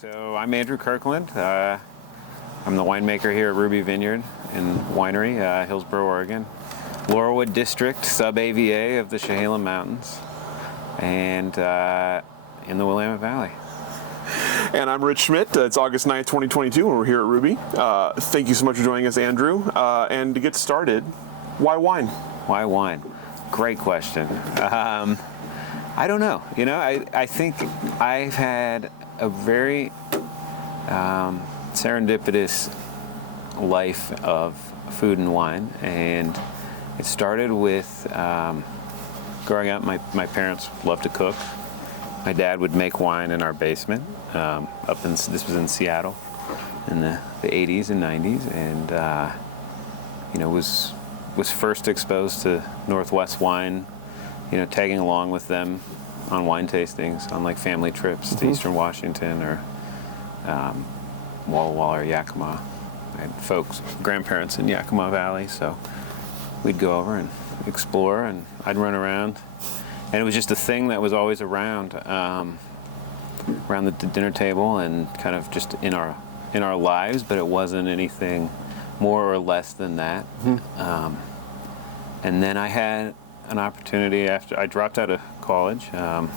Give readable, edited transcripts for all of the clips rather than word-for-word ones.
So I'm Andrew Kirkland. I'm the winemaker here at Ruby Vineyard and Winery, Hillsboro, Oregon. Laurelwood District, sub-AVA of the Chehalem Mountains, and in the Willamette Valley. And I'm Rich Schmidt. It's August 9th, 2022, and we're here at Ruby. Thank you so much for joining us, Andrew. And to get started, why wine? Why wine? Great question. I don't know. You know, I think I've had a very serendipitous life of food and wine, and it started with growing up. My parents loved to cook. My dad would make wine in our basement. This was in Seattle in the 80s and 90s, and was first exposed to Northwest wine. You know, tagging along with them on wine tastings, on like family trips to Eastern Washington or Walla Walla or Yakima. I had grandparents in Yakima Valley, so we'd go over and explore, and I'd run around. And it was just a thing that was always around the dinner table and kind of just in our lives, but it wasn't anything more or less than that. And then I had an opportunity after I dropped out of college in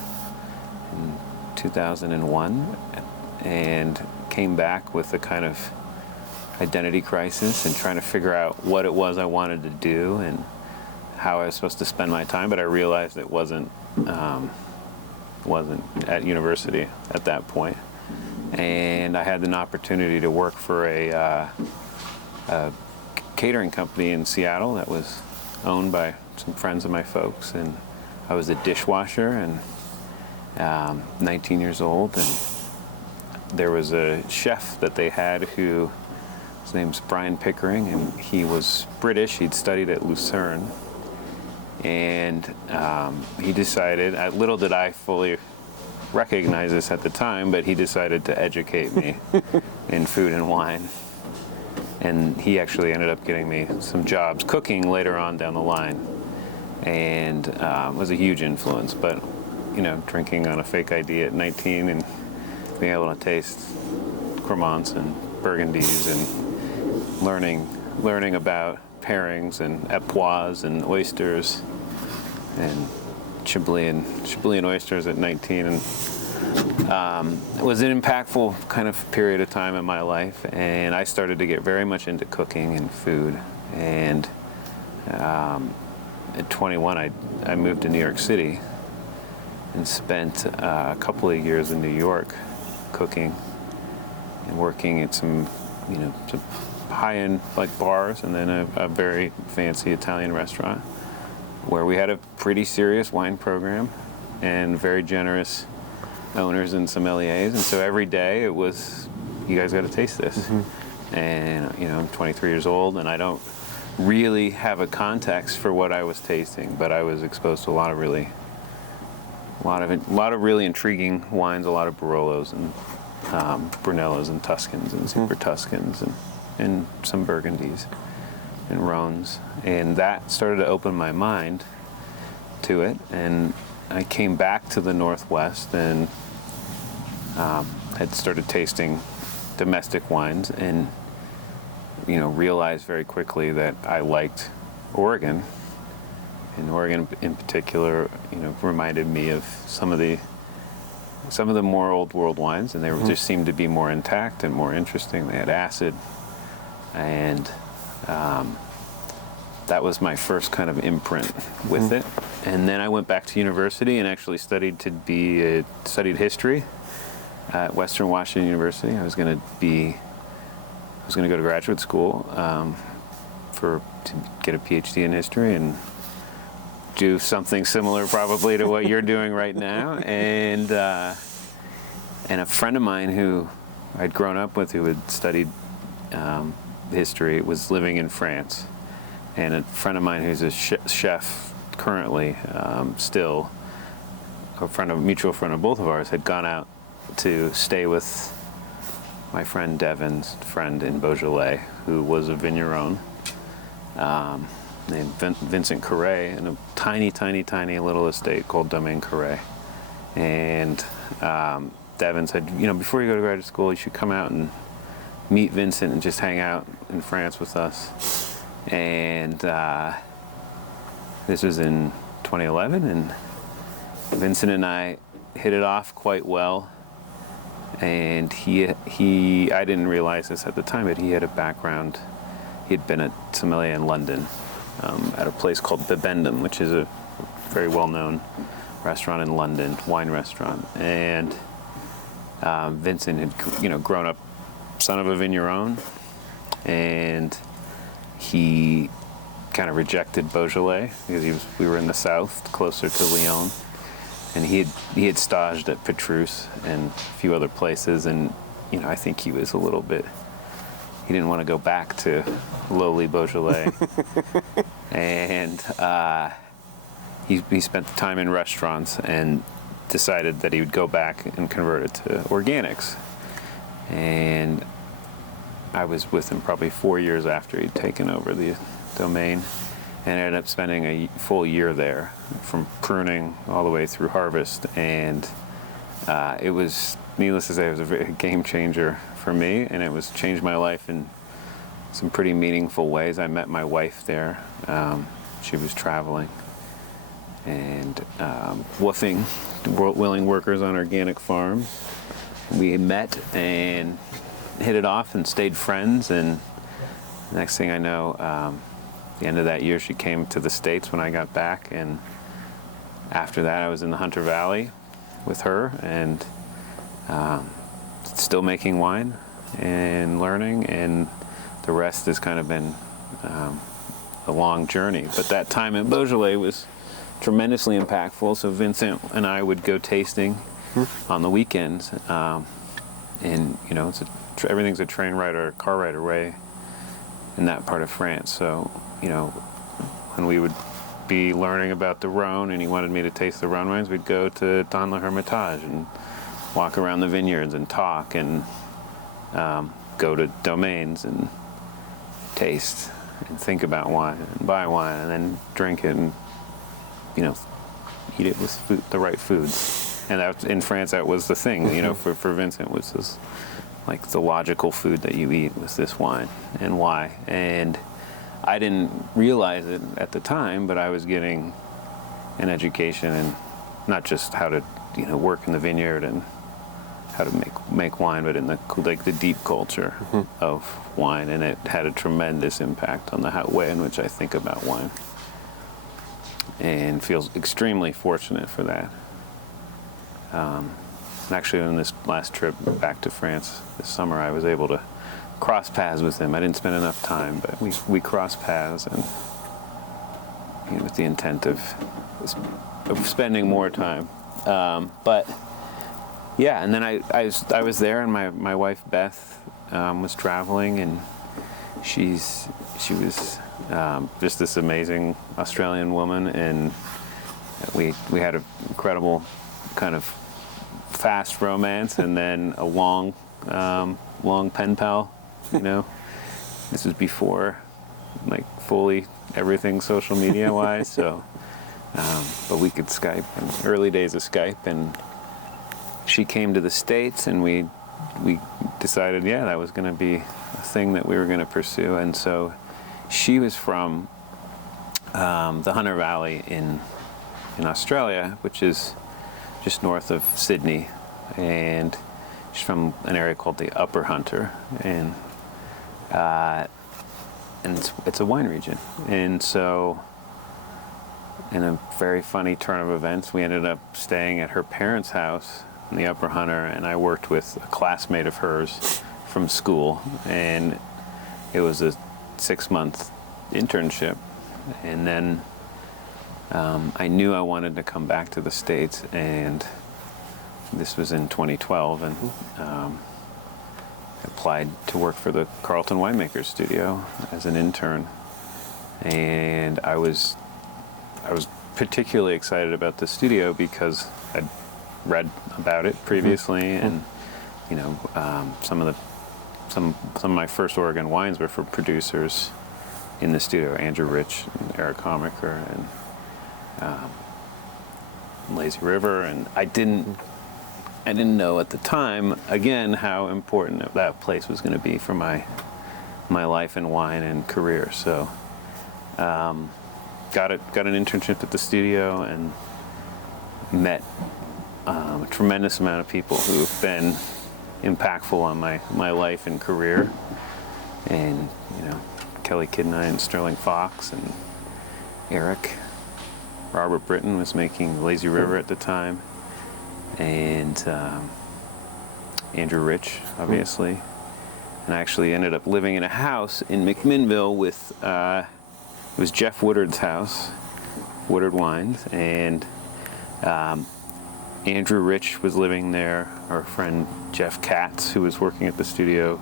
2001 and came back with a kind of identity crisis and trying to figure out what it was I wanted to do and how I was supposed to spend my time, but I realized it wasn't at university at that point. And I had an opportunity to work for a catering company in Seattle that was owned by some friends of my folks, and I was a dishwasher and 19 years old, and there was a chef that they had his name's Brian Pickering, and he was British. He'd studied at Lucerne, and he decided, little did I fully recognize this at the time, but he decided to educate me in food and wine. And he actually ended up getting me some jobs cooking later on down the line, and was a huge influence. But, you know, drinking on a fake ID at 19 and being able to taste Cremants and Burgundies and learning about pairings and epoisses and oysters and Chablis and oysters at 19, and it was an impactful kind of period of time in my life, and I started to get very much into cooking and food. And at 21, I moved to New York City and spent a couple of years in New York cooking and working at some high-end like bars, and then a very fancy Italian restaurant where we had a pretty serious wine program and very generous owners and sommeliers. And so every day it was, you guys got to taste this. And I'm 23 years old, and I don't really have a context for what I was tasting, but I was exposed to a lot of really intriguing wines, a lot of Barolos and Brunellos and Tuscans and Super Tuscans and some Burgundies and Rhones, and that started to open my mind to it. And I came back to the Northwest and had started tasting domestic wines, and realized very quickly that I liked Oregon. And Oregon in particular, reminded me of some of the more old world wines, and they just seemed to be more intact and more interesting. They had acid, and that was my first kind of imprint with it. And then I went back to university and actually studied history at Western Washington University. I was going to go to graduate school to get a PhD in history and do something similar probably to what you're doing right now. And a friend of mine who I'd grown up with, who had studied history, was living in France. And a friend of mine who's a chef currently, still a mutual friend of both of ours, had gone out to stay with my friend Devin's friend in Beaujolais, who was a vigneron named Vincent Carré, in a tiny little estate called Domaine Carré. And Devin said, before you go to graduate school, you should come out and meet Vincent and just hang out in France with us. And this was in 2011, and Vincent and I hit it off quite well. And I didn't realize this at the time, but he had a background. He had been a sommelier in London at a place called Bibendum, which is a very well-known restaurant in London, wine restaurant. And Vincent had, grown up son of a vigneron, and he kind of rejected Beaujolais because we were in the south, closer to Lyon, and he had staged at Petrus and a few other places, and I think he was a little bit. He didn't want to go back to lowly Beaujolais, and he spent time in restaurants and decided that he would go back and convert it to organics. And I was with him probably 4 years after he'd taken over the domain, and ended up spending a full year there, from pruning all the way through harvest. And it was, needless to say, it was a very game changer for me, and it was changed my life in some pretty meaningful ways. I met my wife there. She was traveling and woofing willing workers on organic farms. We met and hit it off and stayed friends, and next thing I know, the end of that year she came to the States when I got back, and after that I was in the Hunter Valley with her, and still making wine and learning, and the rest has kind of been a long journey. But that time at Beaujolais was tremendously impactful. So Vincent and I would go tasting on the weekends, and everything's a train ride or a car ride away in that part of France. So when we would be learning about the Rhone and he wanted me to taste the Rhone wines, we'd go to Don La Hermitage and walk around the vineyards and talk, and go to domains and taste and think about wine and buy wine and then drink it and eat it with the right foods. And that, in France, that was the thing, for Vincent, was this, like, the logical food that you eat was this wine, and why. And I didn't realize it at the time, but I was getting an education in not just how to work in the vineyard and how to make wine, but in the deep culture of wine, and it had a tremendous impact on the way in which I think about wine, and feels extremely fortunate for that. Actually, on this last trip back to France this summer, I was able to cross paths with him. I didn't spend enough time, but we crossed paths, and with the intent of spending more time. But yeah, and then I was there, and my wife Beth was traveling, and she was just this amazing Australian woman, and we had an incredible kind of fast romance, and then a long pen pal. This was before fully everything social media wise. So, but we could Skype, in early days of Skype, and she came to the States, and we decided, that was going to be a thing that we were going to pursue. And so she was from the Hunter Valley in Australia, which is just north of Sydney, and she's from an area called the Upper Hunter, and it's a wine region. And so, in a very funny turn of events, we ended up staying at her parents' house in the Upper Hunter, and I worked with a classmate of hers from school, and it was a 6-month internship. And then I knew I wanted to come back to the States, and this was in 2012, and applied to work for the Carlton Winemakers Studio as an intern. And I was particularly excited about the studio because I'd read about it previously, and some of my first Oregon wines were for producers in the studio, Andrew Rich and Eric Homaker and Lazy River, and I didn't I didn't know at the time, again, how important that place was going to be for my life in wine and career. So got an internship at the studio and met a tremendous amount of people who've been impactful on my life and career. And, Kelly Kidnight and Sterling Fox and Eric. Robert Britton was making Lazy River at the time. And Andrew Rich, obviously. And I actually ended up living in a house in McMinnville with, it was Jeff Woodard's house, Woodard Wines, and Andrew Rich was living there. Our friend Jeff Katz, who was working at the studio,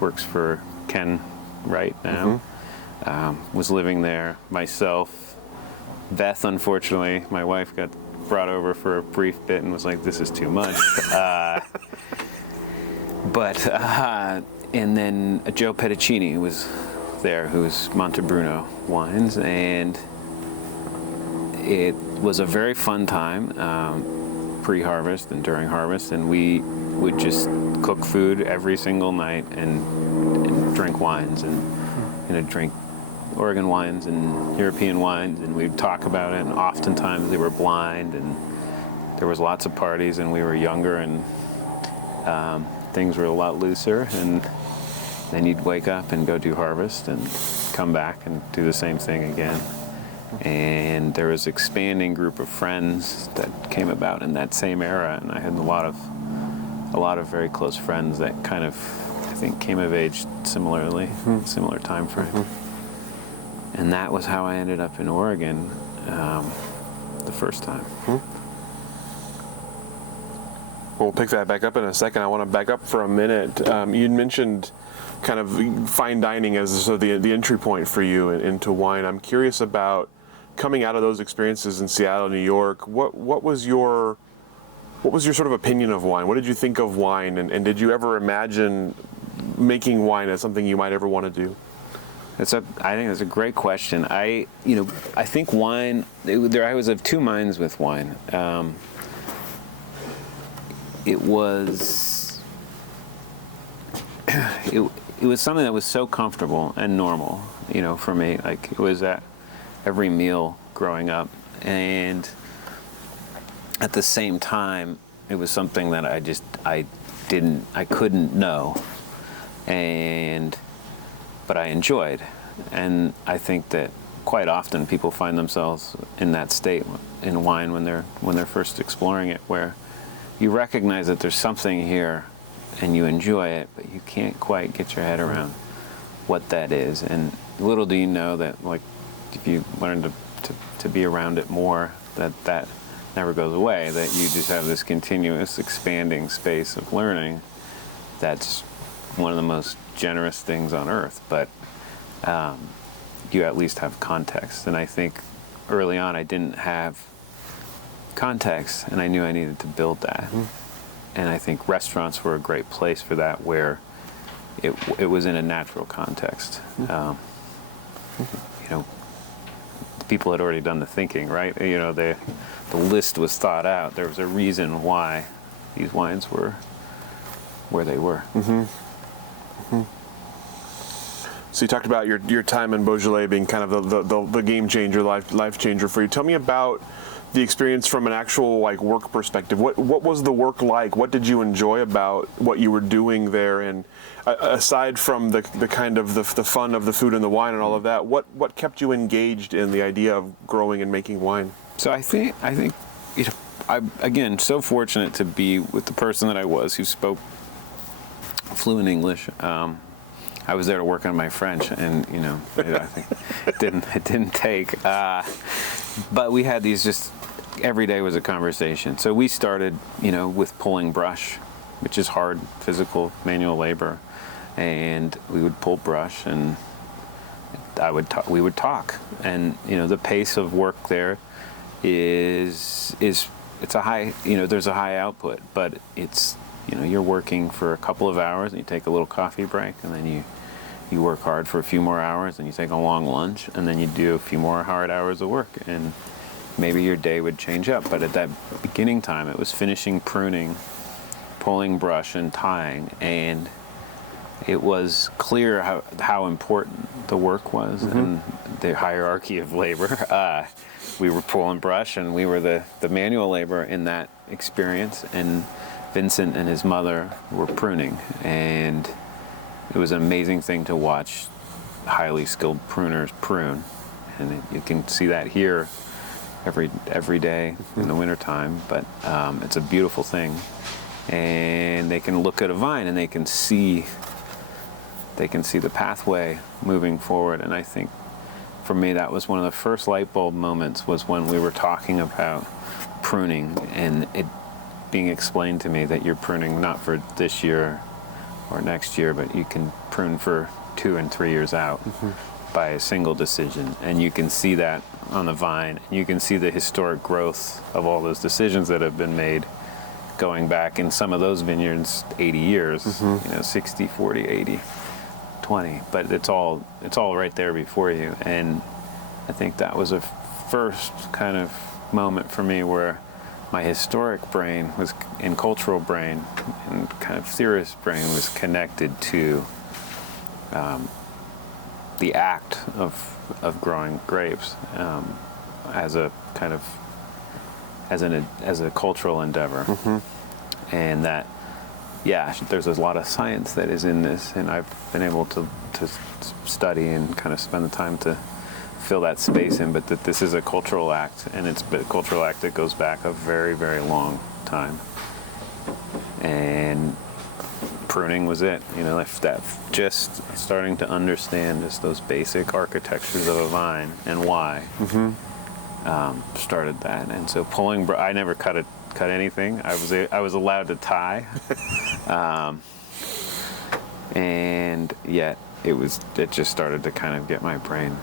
works for Ken right now, was living there. Myself, Beth, unfortunately, my wife got brought over for a brief bit and was like, this is too much. And then Joe Petticini was there, who's Montebruno Wines, and it was a very fun time, pre-harvest and during harvest, and we would just cook food every single night and drink wines and drink Oregon wines and European wines, and we'd talk about it, and oftentimes they were blind, and there was lots of parties, and we were younger, and things were a lot looser, and then you'd wake up and go do harvest and come back and do the same thing again. And there was an expanding group of friends that came about in that same era, and I had a lot of very close friends that kind of, I think, came of age similarly, similar time frame. And that was how I ended up in Oregon the first time. We'll pick that back up in a second. I want to back up for a minute. You'd mentioned kind of fine dining as sort of the entry point for you into wine. I'm curious about coming out of those experiences in Seattle, New York. What was your sort of opinion of wine? What did you think of wine, and did you ever imagine making wine as something you might ever want to do? I think that's a great question. I think wine. I was of two minds with wine. It was something that was so comfortable and normal, for me. Like, it was at every meal growing up, and at the same time, it was something that I couldn't know, but I enjoyed. And I think that quite often people find themselves in that state in wine when they're first exploring it, where you recognize that there's something here and you enjoy it, but you can't quite get your head around what that is. And little do you know that, like, if you learn to be around it more, that never goes away, that you just have this continuous expanding space of learning that's one of the most generous things on earth. But you at least have context. And I think early on I didn't have context, and I knew I needed to build that. And I think restaurants were a great place for that, where it was in a natural context. People had already done the thinking, right? The list was thought out. There was a reason why these wines were where they were. So you talked about your time in Beaujolais being kind of the game changer, life changer for you. Tell me about the experience from an actual work perspective. What was the work like? What did you enjoy about what you were doing there? And aside from the kind of the fun of the food and the wine and all of that, what kept you engaged in the idea of growing and making wine? So I think I'm again so fortunate to be with the person that I was, who spoke fluent English. I was there to work on my French, and I think it didn't take. But we had these just every day was a conversation. So we started, with pulling brush, which is hard, physical, manual labor, and we would pull brush, and we would talk, and the pace of work there is it's a high, there's a high output, but it's you're working for a couple of hours, and you take a little coffee break, and then you work hard for a few more hours, and you take a long lunch, and then you do a few more hard hours of work. And maybe your day would change up. But at that beginning time, it was finishing pruning, pulling brush, and tying, and it was clear how important the work was and the hierarchy of labor. We were pulling brush, and we were the manual labor in that experience, and Vincent and his mother were pruning, and it was an amazing thing to watch highly skilled pruners prune, and you can see that here every day in the wintertime, but it's a beautiful thing. And they can look at a vine and they can see the pathway moving forward. And I think for me that was one of the first light bulb moments, was when we were talking about pruning and it being explained to me that you're pruning not for this year or next year, but you can prune for 2 and 3 years out by a single decision. And you can see that on the vine. You can see the historic growth of all those decisions that have been made going back in some of those vineyards 80 years, 60, 40, 80, 20, but it's all right there before you. And I think that was a first kind of moment for me where my historic brain was, and cultural brain and kind of theorist brain was connected to the act of growing grapes as a kind of as a cultural endeavor. And that, there's a lot of science that is in this, and I've been able to study and kind of spend the time to fill that space in, but that this is a cultural act, and it's a cultural act that goes back a very, very long time. And pruning was it, if that, just starting to understand just those basic architectures of a vine and why started that. And so pulling, I never cut anything. I was allowed to tie, and yet it just started to kind of get my brain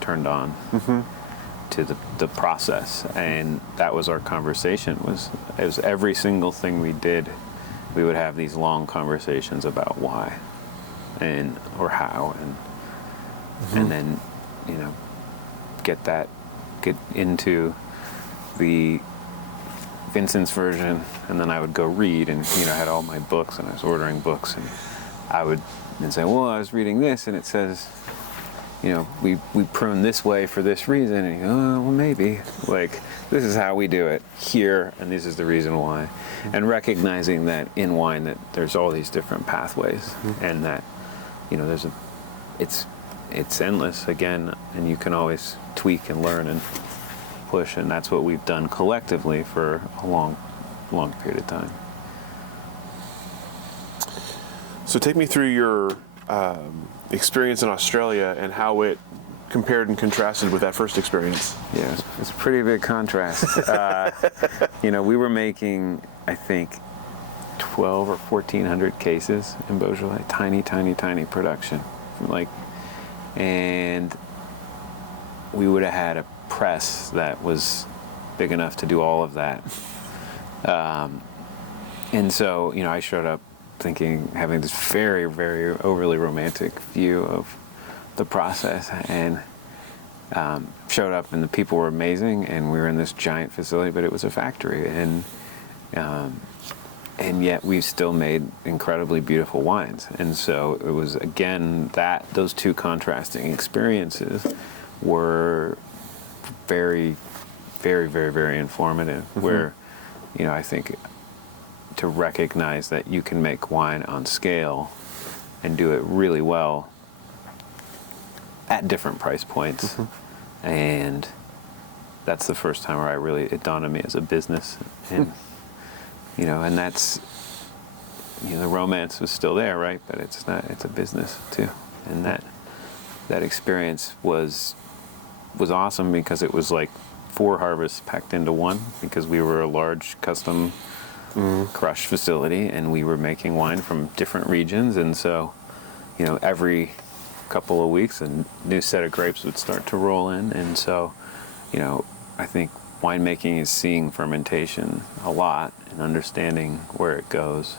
turned on to the process. And that was our conversation. It was every single thing we did. We would have these long conversations about why or how, and then get into the Vincent's version, and then I would go read, and I had all my books, and I was ordering books, and I would then say, well, I was reading this, and it says, we prune this way for this reason, and you go, oh, well, maybe, this is how we do it here, and this is the reason why. And recognizing that in wine that there's all these different pathways, and that it's endless again, and you can always tweak and learn and push, and that's what we've done collectively for a long period of time. So take me through your experience in Australia and how it compared and contrasted with that first experience. Yeah, it's a pretty big contrast. We were making, I think, 12 or 1,400 cases in Beaujolais, tiny production, and we would have had a press that was big enough to do all of that. And so, I showed up having this very, very overly romantic view of the process, and showed up, and the people were amazing, and we were in this giant facility, but it was a factory, and yet we still made incredibly beautiful wines. And so it was, again, those two contrasting experiences were very, very, very, very informative, where, I think to recognize that you can make wine on scale and do it really well at different price points. And that's the first time where it dawned on me as a business. And, and that's, the romance was still there, right? But it's a business too. And that experience was awesome, because it was like 4 harvests packed into one, because we were a large custom crush facility, and we were making wine from different regions. And so, every couple of weeks a new set of grapes would start to roll in. And so, I think winemaking is seeing fermentation a lot and understanding where it goes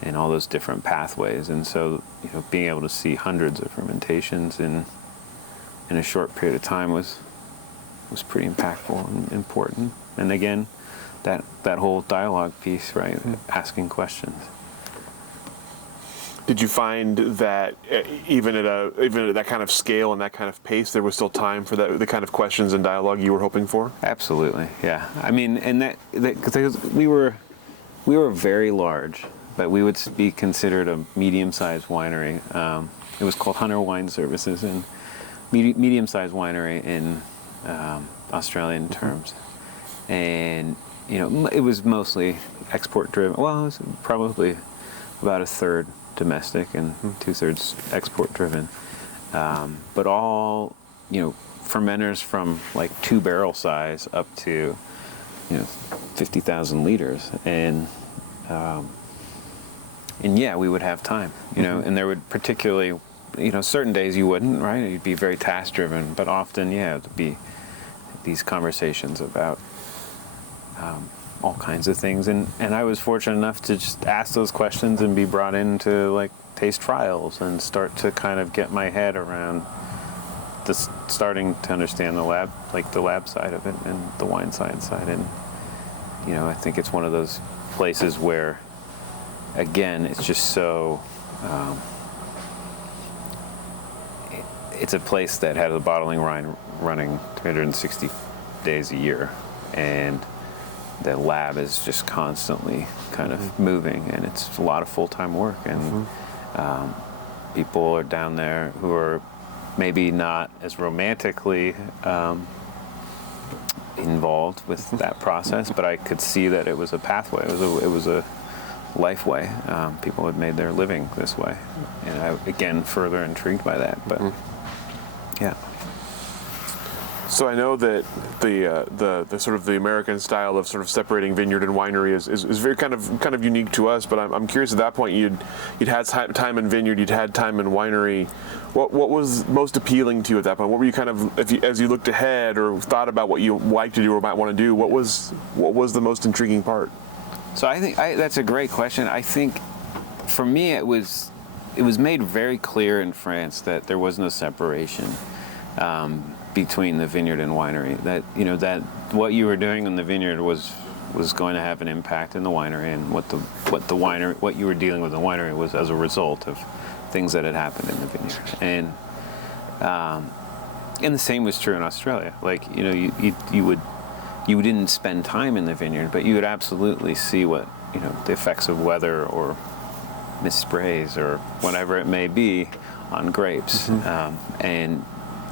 and all those different pathways. And so, being able to see hundreds of fermentations in a short period of time was was pretty impactful and important. And again, that whole dialogue piece, right? Asking questions. Did you find that even at that kind of scale and that kind of pace, there was still time for the kind of questions and dialogue you were hoping for? Absolutely, yeah. I mean, and that because we were very large, but we would be considered a medium-sized winery. It was called Hunter Wine Services, and medium-sized winery in Australian terms. And it was mostly export-driven. Well, it was probably about a third domestic and 2/3 export-driven. But all fermenters from like 2-barrel size up to 50,000 liters, and yeah, we would have time, and there would particularly, certain days you wouldn't, right? You'd be very task driven, but often, yeah, it'd be these conversations about all kinds of things, and I was fortunate enough to just ask those questions and be brought into like taste trials and start to kind of get my head around starting to understand the lab side of it and the wine side, and I think it's one of those places where, again, it's just so it's a place that has a bottling line running 360 days a year, and the lab is just constantly kind of moving, and it's a lot of full-time work, and people are down there who are maybe not as romantically involved with that process, but I could see that it was a pathway. It was a life way. People had made their living this way, and I, again, further intrigued by that. But yeah. So I know that the sort of the American style of sort of separating vineyard and winery is very kind of unique to us. But I'm curious, at that point you'd had time in vineyard, you'd had time in winery. What was most appealing to you at that point? What were you kind of, as you looked ahead or thought about what you like to do or might want to do? What was the most intriguing part? So I think that's a great question. I think for me it was made very clear in France that there was no separation between the vineyard and winery. That that what you were doing in the vineyard was going to have an impact in the winery, and what you were dealing with in the winery was as a result of things that had happened in the vineyard. And the same was true in Australia. Like you didn't spend time in the vineyard, but you would absolutely see what the effects of weather or missprays or whatever it may be on grapes, and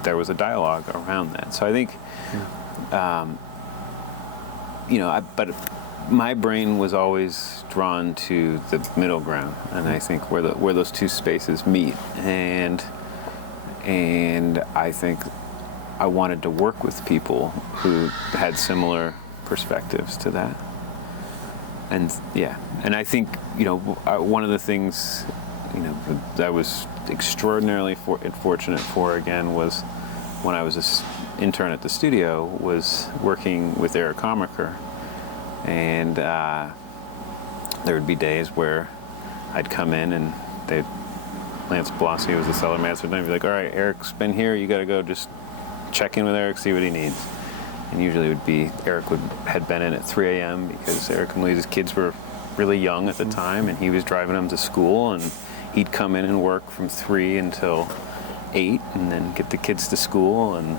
there was a dialogue around that. So I think, but my brain was always drawn to the middle ground, and I think where those two spaces meet, and I think I wanted to work with people who had similar perspectives to that. And yeah, and I think one of the things that I was extraordinarily fortunate for, again, was when I was an intern at the studio, was working with Eric Comacher, and there would be days where I'd come in and Lance Blasi was the cellar master, and I'd be like, all right, Eric's been here, you got to go just check in with Eric, see what he needs. And usually it would be Eric had been in at 3 a.m. because Eric and Louise's kids were really young at the time, and he was driving them to school, and he'd come in and work from 3 until 8, and then get the kids to school, and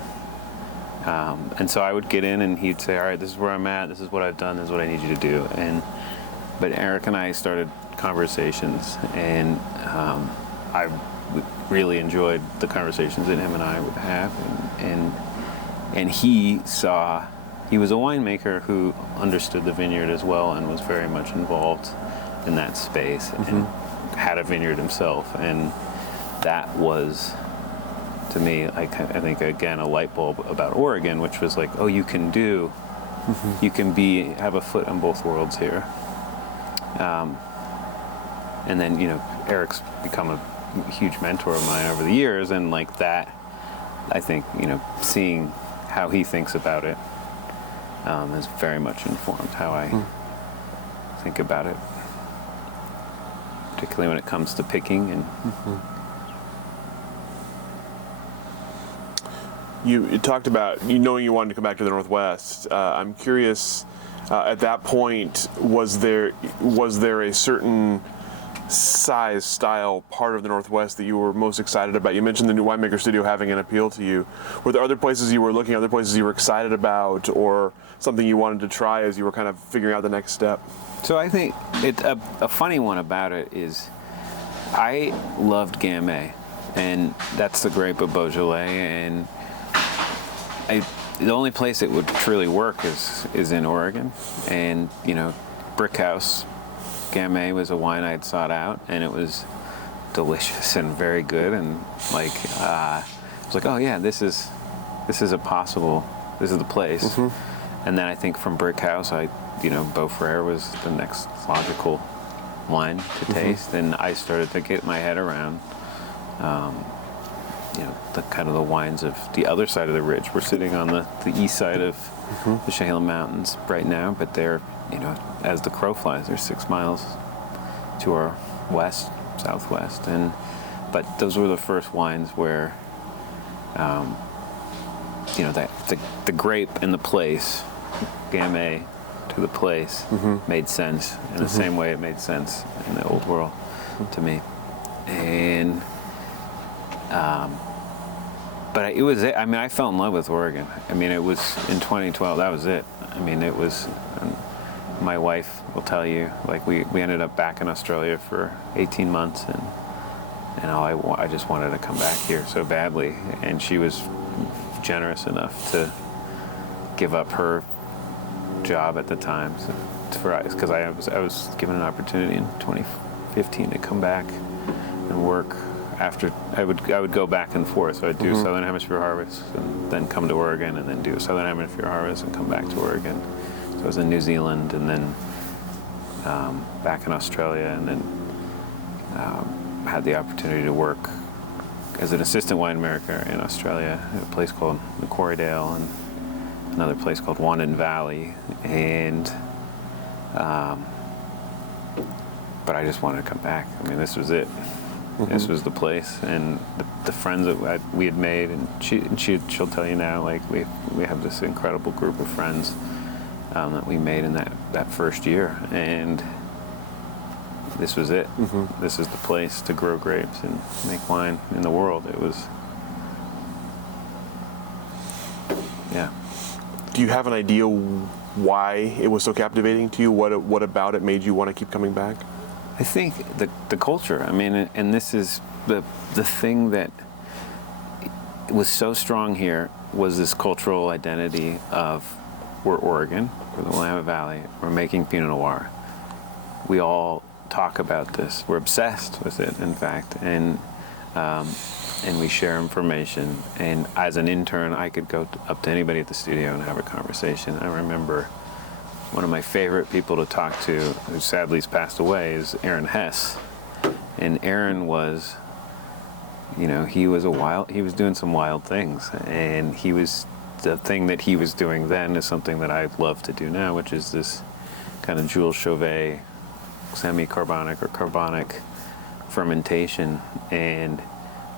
so I would get in, and he'd say, all right, this is where I'm at, this is what I've done, this is what I need you to do. But Eric and I started conversations, and I really enjoyed the conversations that him and I would have, and he was a winemaker who understood the vineyard as well and was very much involved in that space, and had a vineyard himself, and that was, to me, I think, again, a light bulb about Oregon, which was like, oh, you can have a foot on both worlds here. And then Eric's become a huge mentor of mine over the years, and like that, I think seeing how he thinks about it has very much informed how I think about it, particularly when it comes to picking. And You talked about knowing you wanted to come back to the Northwest. I'm curious, at that point, was there a certain size, style part of the Northwest that you were most excited about? You mentioned the new winemaker studio having an appeal to you. Were there other places you were looking, other places you were excited about, or something you wanted to try as you were kind of figuring out the next step? So I think a funny one about it is I loved Gamay, and that's the grape of Beaujolais, and the only place it would truly work is in Oregon. And Brickhouse Gamay was a wine I'd sought out, and it was delicious and very good, and I was like, oh yeah, this is this is the place. And then I think from Brickhouse, Beaufrère was the next logical wine to taste, and I started to get my head around the kind of the wines of the other side of the ridge. We're sitting on the east side of the Chehalem Mountains right now, but they're, as the crow flies, they're 6 miles to our southwest. But those were the first wines where, the grape and the place, Gamay to the place, made sense in the same way it made sense in the old world to me. And but it was, I fell in love with Oregon. It was in 2012, that was it. It was, my wife will tell you, we ended up back in Australia for 18 months, and I just wanted to come back here so badly. And she was generous enough to give up her job at the time, because I was given an opportunity in 2015 to come back and work. After I would go back and forth, so I'd do Southern Hemisphere harvest and then come to Oregon, and then do Southern Hemisphere harvest and come back to Oregon. So I was in New Zealand, and then back in Australia, and then had the opportunity to work as an assistant winemaker in Australia at a place called Quarrydale and another place called Wandin Valley, and but I just wanted to come back. This was it. This was the place, and the friends that we had made, and she'll tell you now, we have this incredible group of friends that we made in that first year, and this was it. This is the place to grow grapes and make wine in the world. It was, yeah. Do you have an idea why it was so captivating to you? What about it made you want to keep coming back? I think the culture. And this is the thing that was so strong here, was this cultural identity of, we're Oregon, we're the Willamette Valley, we're making Pinot Noir. We all talk about this. We're obsessed with it, in fact, and we share information. And as an intern, I could go up to anybody at the studio and have a conversation. I remember one of my favorite people to talk to, who sadly has passed away, is Aaron Hess. And Aaron was, he was doing some wild things. And the thing that he was doing then is something that I'd love to do now, which is this kind of Jules Chauvet semi-carbonic or carbonic fermentation. And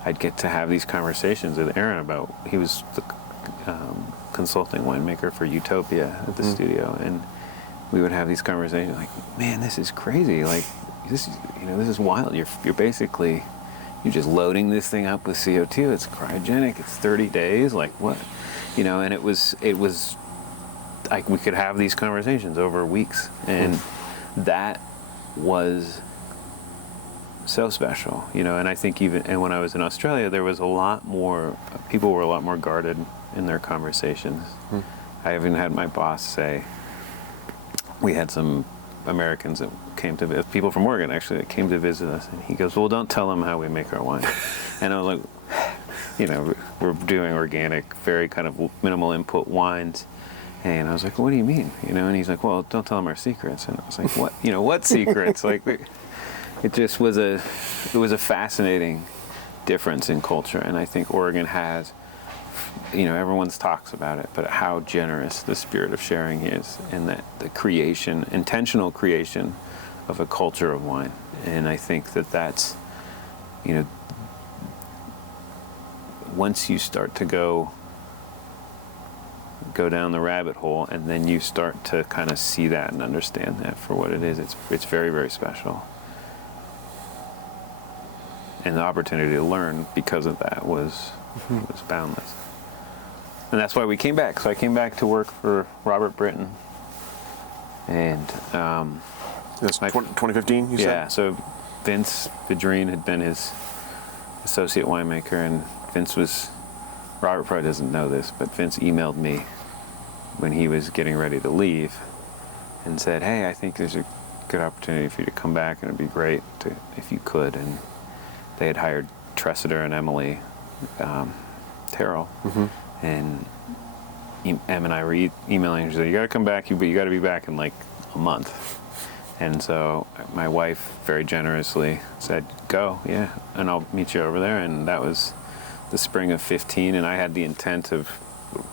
I'd get to have these conversations with Aaron about, he was the consulting winemaker for Utopia at the studio, and we would have these conversations man, this is crazy. This is wild. You're basically, you're just loading this thing up with CO2. It's cryogenic. It's 30 days. What? And it was we could have these conversations over weeks, and that was so special, and I think and when I was in Australia, there was people were a lot more guarded in their conversations. I even had my boss say, we had some Americans that came to visit, people from Oregon actually, that came to visit us, and he goes, well, don't tell them how we make our wine. And I was like, we're doing organic, very kind of minimal input wines. And I was like, what do you mean? And he's like, well, don't tell them our secrets. And I was like, what? What secrets? It just was a fascinating difference in culture. And I think Oregon has, everyone talks about it, but how generous the spirit of sharing is, and that the intentional creation of a culture of wine. And I think that's, once you start to go go down the rabbit hole, and then you start to kind of see that and understand that for what it is. It's very, very special. And the opportunity to learn because of that was boundless. And that's why we came back. So I came back to work for Robert Britton. And That's 2015, you said? yeah, so Vince Vidrine had been his associate winemaker, and Robert probably doesn't know this, but Vince emailed me when he was getting ready to leave and said, hey, I think there's a good opportunity for you to come back, and it'd be great if you could. And they had hired Tressiter and Emily Terrell, and Em and I were emailing. She said, you got to come back, but you got to be back in like a month. And so my wife very generously said, go, yeah, and I'll meet you over there. And that was the spring of 15, and I had the intent of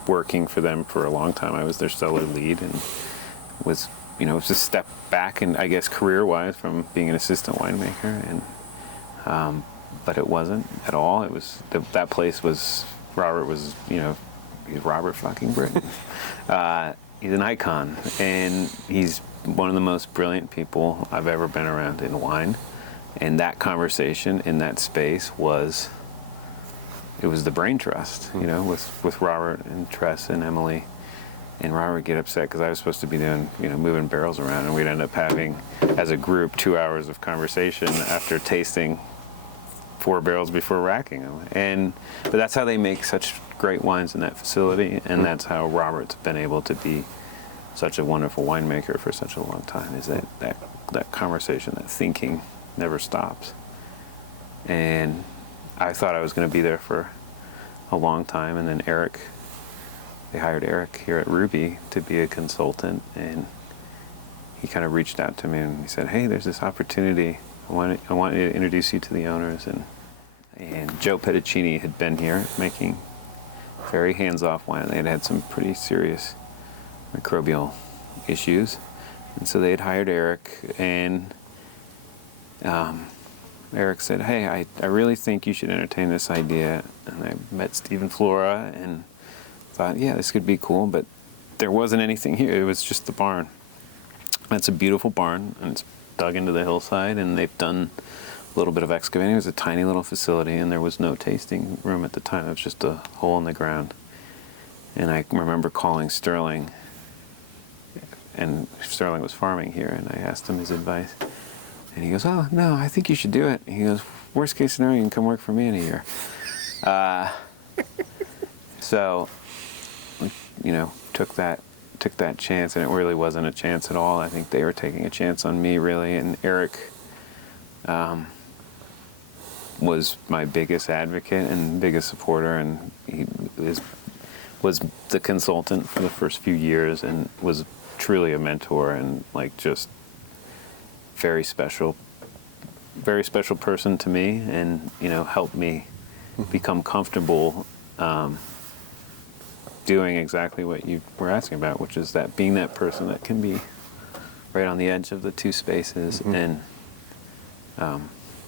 working for them for a long time. I was their cellar lead, and was a step back, and I guess career-wise, from being an assistant winemaker. And but it wasn't at all. It was that place was Robert was he's Robert fucking Britton. He's an icon, and he's one of the most brilliant people I've ever been around in wine. And that conversation in that space was the brain trust, with Robert and Tress and Emily. And Robert would get upset because I was supposed to be doing, moving barrels around, and we'd end up having, as a group, 2 hours of conversation after tasting 4 barrels before racking them. But that's how they make such great wines in that facility, and that's how Robert's been able to be such a wonderful winemaker for such a long time, is that conversation, that thinking never stops. And I thought I was going to be there for a long time, and then they hired Eric here at Ruby to be a consultant, and he kind of reached out to me and he said, hey, there's this opportunity. I want you to introduce you to the owners. And Joe Petticini had been here making very hands-off wine. They had had some pretty serious microbial issues. And so they had hired Eric, and Eric said, hey, I really think you should entertain this idea. And I met Stephen Flora and thought, yeah, this could be cool, but there wasn't anything here. It was just the barn. It's a beautiful barn, and it's dug into the hillside, and they've done a little bit of excavating. It was a tiny little facility, and there was no tasting room at the time. It was just a hole in the ground. And I remember calling Sterling, and Sterling was farming here, and I asked him his advice. And he goes, oh, no, I think you should do it. He goes, worst case scenario, you can come work for me in a year. So, took that chance, and it really wasn't a chance at all. I think they were taking a chance on me, really. And Eric was my biggest advocate and biggest supporter, and he was the consultant for the first few years, and was truly a mentor, and just very special person to me, and helped me become comfortable doing exactly what you were asking about, which is that being that person that can be right on the edge of the two spaces, and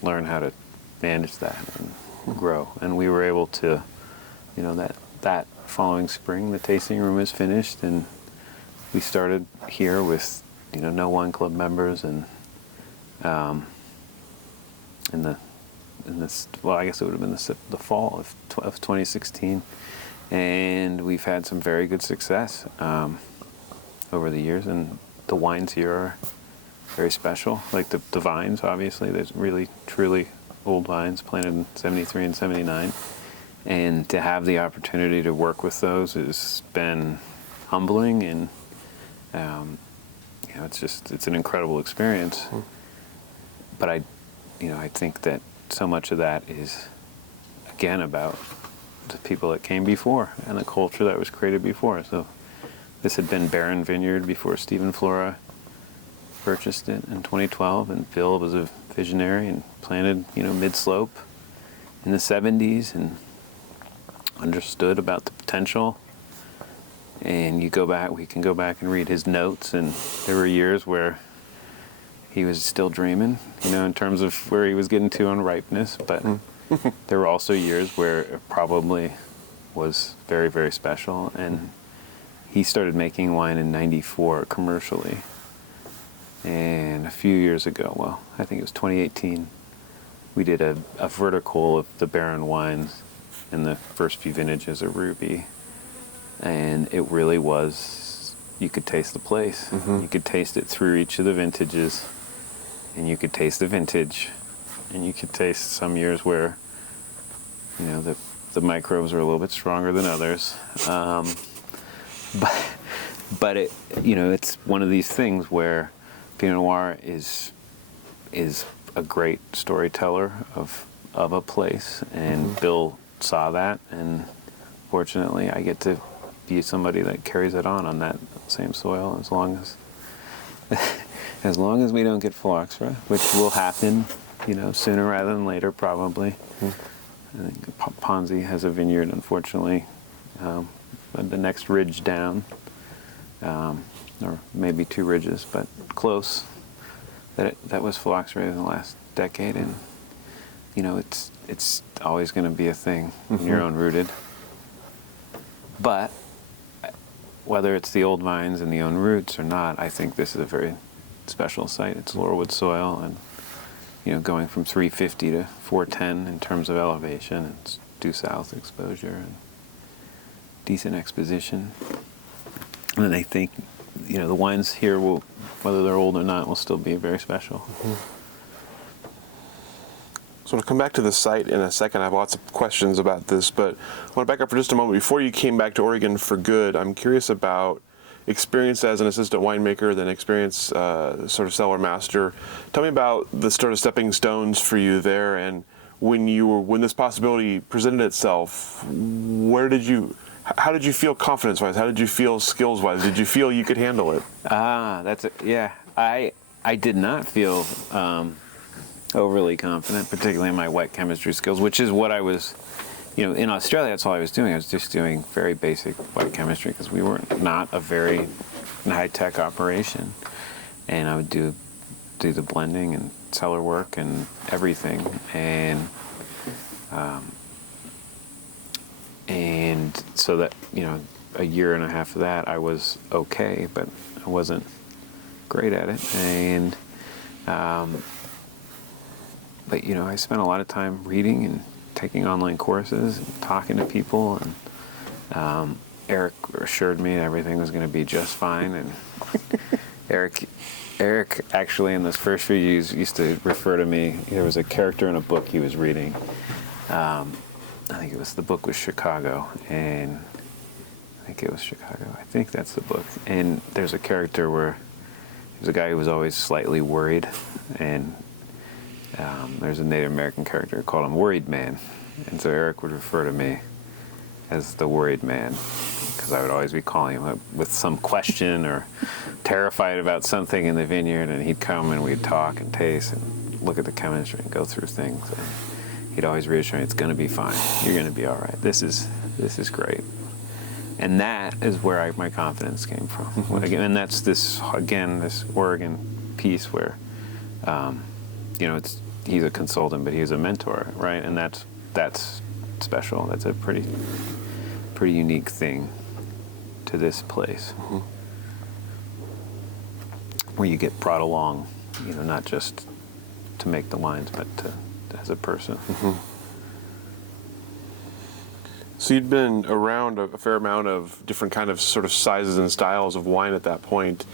learn how to manage that and grow. And we were able to, that following spring, the tasting room was finished, and we started here with, no wine club members, and I guess it would have been the fall of 2016. And we've had some very good success over the years, and the wines here are very special. Like the vines, obviously, there's really, truly old vines planted in 73 and 79. And to have the opportunity to work with those has been humbling, and it's an incredible experience. But I think that so much of that is, again, about the people that came before and the culture that was created before. So this had been Barren Vineyard before Stephen Flora purchased it in 2012, and Bill was a visionary and planted, mid-slope in the 70s, and understood about the potential. And we can go back and read his notes, and there were years where he was still dreaming, in terms of where he was getting to on ripeness, but there were also years where it probably was very, very special, and he started making wine in '94 commercially. And a few years ago, well, I think it was 2018, we did a vertical of the Baron wines in the first few vintages of Ruby. And it really was, you could taste the place. You could taste it through each of the vintages, and you could taste the vintage, and you could taste some years where, you know, the microbes are a little bit stronger than others. But it, you know, it's one of these things where Pinot Noir is a great storyteller of a place, and Bill saw that, and fortunately I get to be somebody that carries it on that same soil as long as we don't get phylloxera, which will happen, you know, sooner rather than later probably. I think Ponzi has a vineyard, unfortunately, the next ridge down, or maybe 2 ridges, but close. That was phylloxera in the last decade, and you know it's always going to be a thing when you're unrooted. But whether it's the old vines and the own roots or not, I think this is a very special site. It's Laurelwood soil, and you know, going from 350 to 410 in terms of elevation, and it's due south exposure and decent exposition. And I think, you know, the wines here will, whether they're old or not, will still be very special. So I'll come back to the site in a second. I have lots of questions about this, but I want to back up for just a moment. Before you came back to Oregon for good, I'm curious about experience as an assistant winemaker, then experience sort of cellar master. Tell me about the sort of stepping stones for you there, and when this possibility presented itself, how did you feel confidence-wise? How did you feel skills-wise? Did you feel you could handle it? Yeah. I did not feel overly confident, particularly in my wet chemistry skills, which is what I was, you know, in Australia, that's all I was doing. I was just doing very basic wet chemistry because we were not a very high-tech operation. And I would do the blending and cellar work and everything. And so that, you know, a year and a half of that, I was okay, but I wasn't great at it. And, but, you know, I spent a lot of time reading and taking online courses and talking to people. And Eric assured me everything was going to be just fine. And Eric actually, in those first few years, used to refer to me. There was a character in a book he was reading. I think the book was Chicago, and I think that's the book. And there's a character where there's a guy who was always slightly worried, and there's a Native American character called him Worried Man. And so Eric would refer to me as the Worried Man, because I would always be calling him up with some question or terrified about something in the vineyard, and he'd come and we'd talk and taste and look at the chemistry and go through things. And he'd always reassure me, it's going to be fine. You're going to be all right. This is great. And that is where my confidence came from. Again, and that's this Oregon piece where, you know, he's a consultant, but he's a mentor, right? And that's special. That's a pretty unique thing to this place, where you get brought along, you know, not just to make the wines, but as a person. So you'd been around a fair amount of different kind of sort of sizes and styles of wine at that point.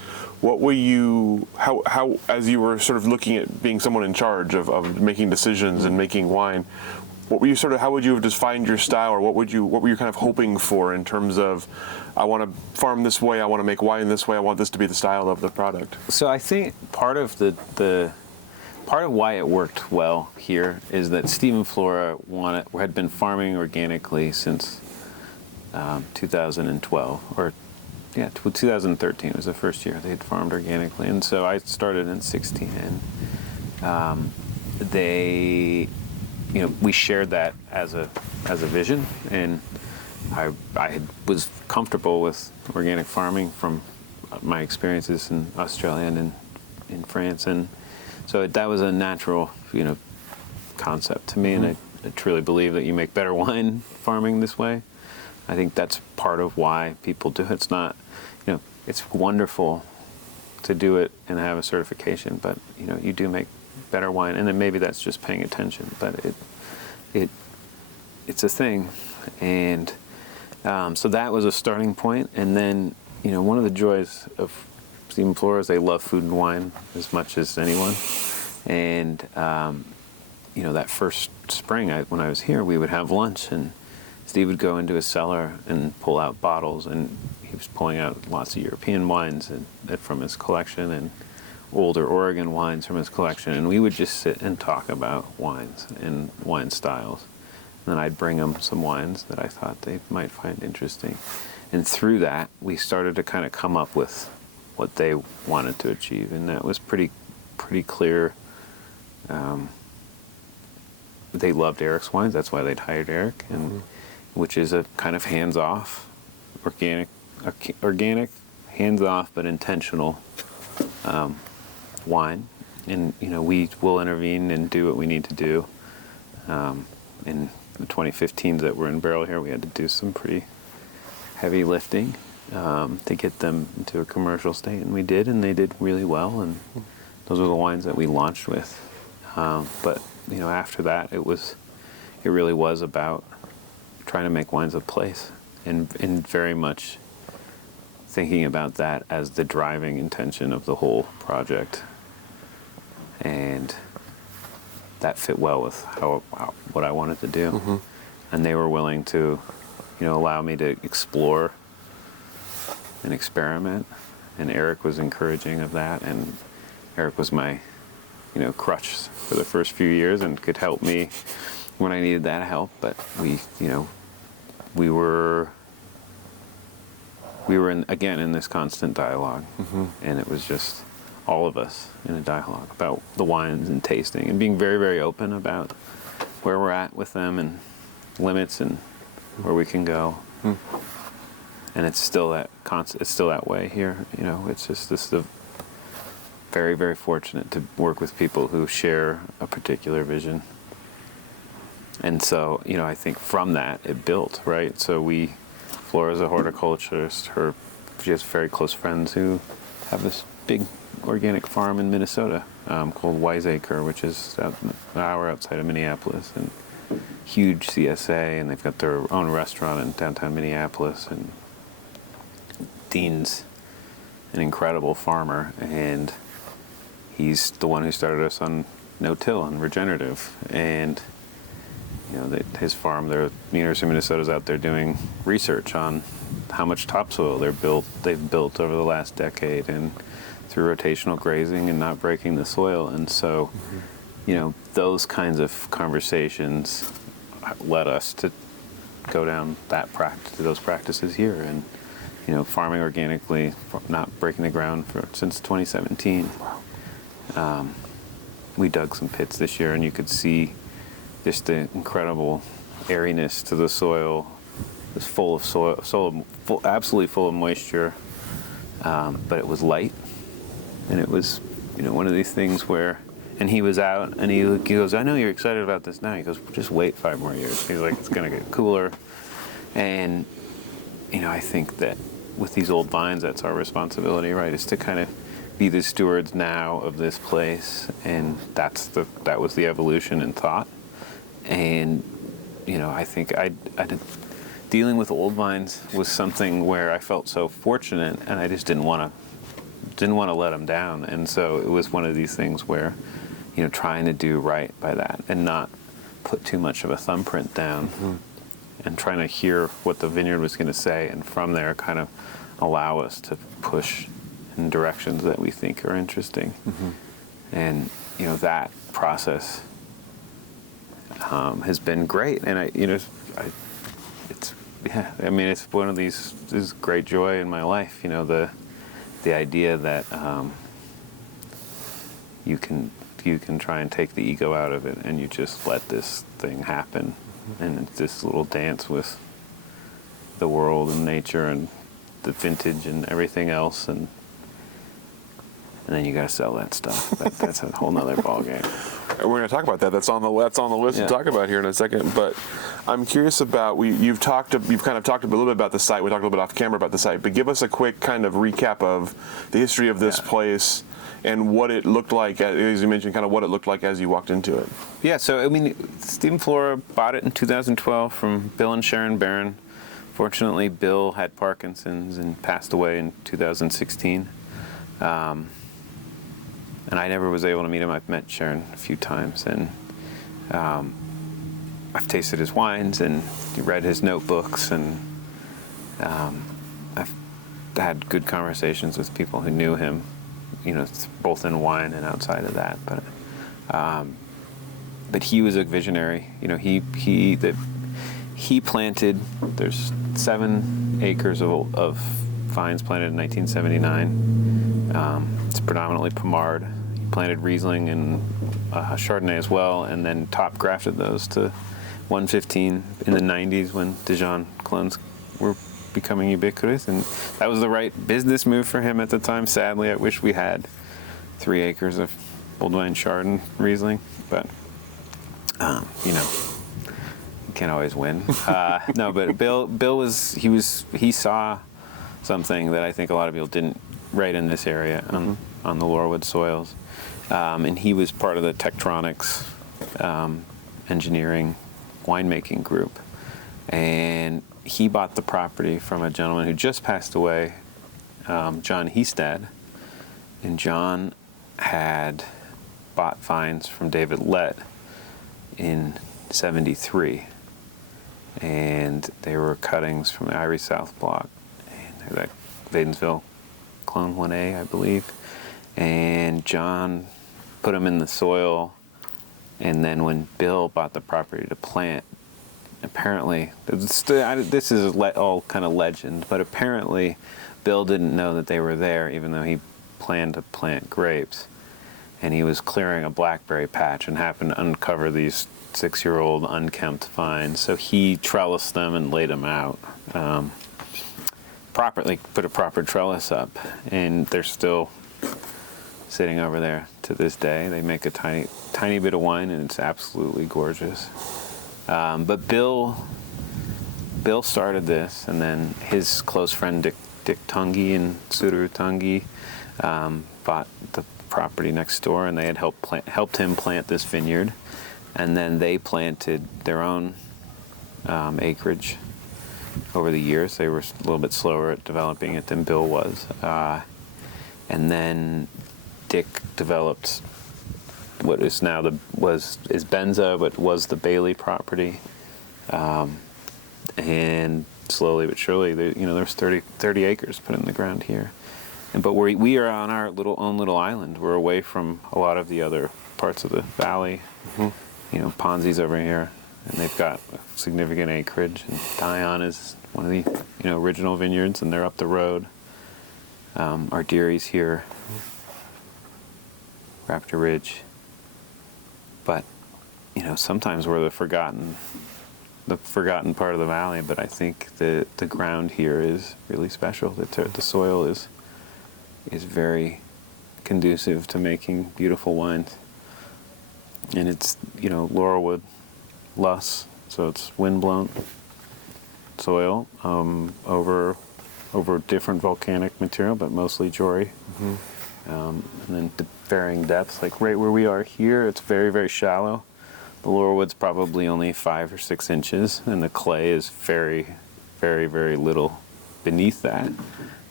What were you, how as you were sort of looking at being someone in charge of making decisions and making wine, what were you how would you have defined your style, or what were you kind of hoping for in terms of, I want to farm this way, I want to make wine this way, I want this to be the style of the product? So I think part of part of why it worked well here is that Steve and Flora had been farming organically since 2012, or 2013 was the first year they had farmed organically, and so I started in 16, and they, you know, we shared that as a vision, and I was comfortable with organic farming from my experiences in Australia and in France, and so that was a natural, you know, concept to me, and I truly believe that you make better wine farming this way. I think that's part of why people do it. It's not, it's wonderful to do it and have a certification, but you do make better wine, and then maybe that's just paying attention, but it's a thing. And so that was a starting point. And then one of the joys of Stephen Flores, they love food and wine as much as anyone. And that first spring when I was here, we would have lunch, and Steve would go into his cellar and pull out bottles, and he was pulling out lots of European wines from his collection and older Oregon wines from his collection, and we would just sit and talk about wines and wine styles. And then I'd bring them some wines that I thought they might find interesting. And through that, we started to kind of come up with what they wanted to achieve, and that was pretty clear. They loved Eric's wines. That's why they'd hired Eric, and which is a kind of hands-off, organic, hands-off but intentional wine. And we will intervene and do what we need to do. In the 2015s that were in barrel here, we had to do some pretty heavy lifting to get them into a commercial state, and we did, and they did really well. And those were the wines that we launched with. But after that, it really was about trying to make wines of place, and very much thinking about that as the driving intention of the whole project. And that fit well with what I wanted to do. Mm-hmm. And they were willing to, allow me to explore and experiment. And Eric was encouraging of that. And Eric was my, crutch for the first few years and could help me when I needed that help. But we were in this constant dialogue. Mm-hmm. And it was just all of us in a dialogue about the wines and tasting, and being very, very open about where we're at with them and limits and where we can go. Mm. And it's still that way here. It's just this the very, very fortunate to work with people who share a particular vision. And so, I think from that it built, right? So Flora's a horticulturist. She has very close friends who have this big organic farm in Minnesota called Wiseacre, which is an hour outside of Minneapolis, and huge CSA, and they've got their own restaurant in downtown Minneapolis. And Dean's an incredible farmer, and he's the one who started us on no-till and regenerative. And his farm, the University of Minnesota's out there doing research on how much topsoil they've built over the last decade, and through rotational grazing and not breaking the soil. And so, those kinds of conversations led us to go down those practices here. And, farming organically, not breaking the ground since 2017. We dug some pits this year, and you could see just the incredible airiness to the soil. It was full of soil, absolutely full of moisture, but it was light. And it was, one of these things where, and he was out, and he goes, I know you're excited about this now. He goes, just wait 5 more years. He's like, it's going to get cooler. And, I think that with these old vines, that's our responsibility, right? Is to kind of be the stewards now of this place. And that was the evolution in thought. And, I think dealing with old vines was something where I felt so fortunate, and I just didn't want to let them down. And so it was one of these things where, trying to do right by that and not put too much of a thumbprint down. Mm-hmm. And trying to hear what the vineyard was going to say, and from there kind of allow us to push in directions that we think are interesting. Mm-hmm. And, that process has been great. And it's one of these, this is great joy in my life, the idea that you can try and take the ego out of it, and you just let this thing happen. Mm-hmm. And it's this little dance with the world and nature and the vintage and everything else. And and then you got to sell that stuff. That's a whole nother ballgame. We're going to talk about that. That's on the list to talk about here in a second. But I'm curious about you've kind of talked a little bit about the site. We talked a little bit off camera about the site, but give us a quick kind of recap of the history of this place and what it looked like, as you mentioned, kind of what it looked like as you walked into it. Yeah, so I mean, Stephen Flora bought it in 2012 from Bill and Sharon Barron. Fortunately, Bill had Parkinson's and passed away in 2016. And I never was able to meet him. I've met Sharon a few times, and I've tasted his wines and read his notebooks, and I've had good conversations with people who knew him, both in wine and outside of that. But he was a visionary. He planted. There's 7 acres of vines planted in 1979. It's predominantly Pommard. He planted Riesling and Chardonnay as well, and then top grafted those to 115 in the 90s when Dijon clones were becoming ubiquitous, and that was the right business move for him at the time. Sadly, I wish we had 3 acres of old vine Chardonnay Riesling, but you can't always win. No, but Bill he saw something that I think a lot of people didn't right in this area on the Laurelwood soils, and he was part of the Tektronix engineering winemaking group, and he bought the property from a gentleman who just passed away, John Heestad, and John had bought vines from David Lett in 73, and they were cuttings from the Ivory South block, and they're that Vadensville Clone 1A, I believe, and John put them in the soil, and then when Bill bought the property to plant, apparently, this is all kind of legend, but apparently Bill didn't know that they were there, even though he planned to plant grapes, and he was clearing a blackberry patch and happened to uncover these 6-year-old unkempt vines, so he trellised them and laid them out. Properly put a proper trellis up, and they're still sitting over there to this day. They make a tiny bit of wine, and it's absolutely gorgeous. But Bill started this, and then his close friend Dick Tungy and Suduru Tungy bought the property next door, and they had helped him plant this vineyard, and then they planted their own acreage. Over the years, they were a little bit slower at developing it than Bill was, and then Dick developed what is now is Benza, but was the Bailey property, and slowly but surely, there's 30 acres put in the ground here, but we are on our own little island. We're away from a lot of the other parts of the valley. Ponzi's over here, and they've got significant acreage, and Dion is one of the original vineyards, and they're up the road. Ardiri's here, Raptor Ridge, but sometimes we're the forgotten part of the valley. But I think the ground here is really special. The soil is very conducive to making beautiful wines, and it's Laurelwood loess, so it's wind-blown soil over different volcanic material, but mostly Jory. And then the varying depths, like right where we are here, it's very, very shallow. The Laurelwood's probably only 5 or 6 inches, and the clay is very, very, very little beneath that.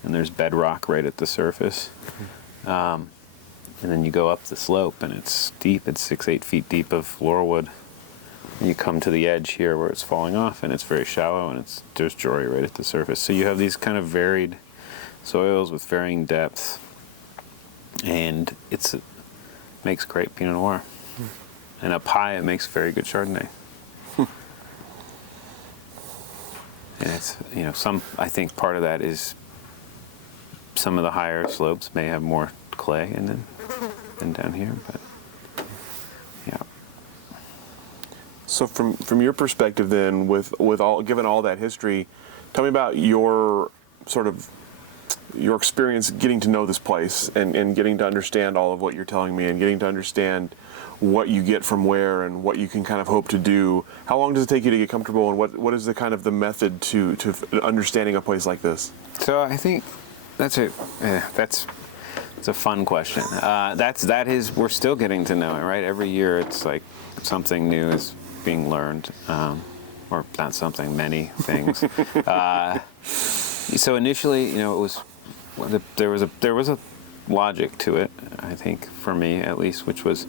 And there's bedrock right at the surface. And then you go up the slope, and it's deep. It's 6-8 feet deep of Laurelwood. And you come to the edge here where it's falling off, and it's very shallow, and there's Jory right at the surface. So you have these kind of varied soils with varying depths, and it makes great Pinot Noir. And up high, it makes very good Chardonnay. And it's I think part of that is some of the higher slopes may have more clay in them than down here, but yeah. So from your perspective then, given all that history, tell me about your sort of your experience getting to know this place and getting to understand all of what you're telling me and getting to understand what you get from where and what you can kind of hope to do. How long does it take you to get comfortable, and what is the kind of the method to understanding a place like this? So I think that's a fun question. We're still getting to know it, right? Every year it's like something new is being learned, or not something, many things. So initially, there was a logic to it, I think, for me at least, which was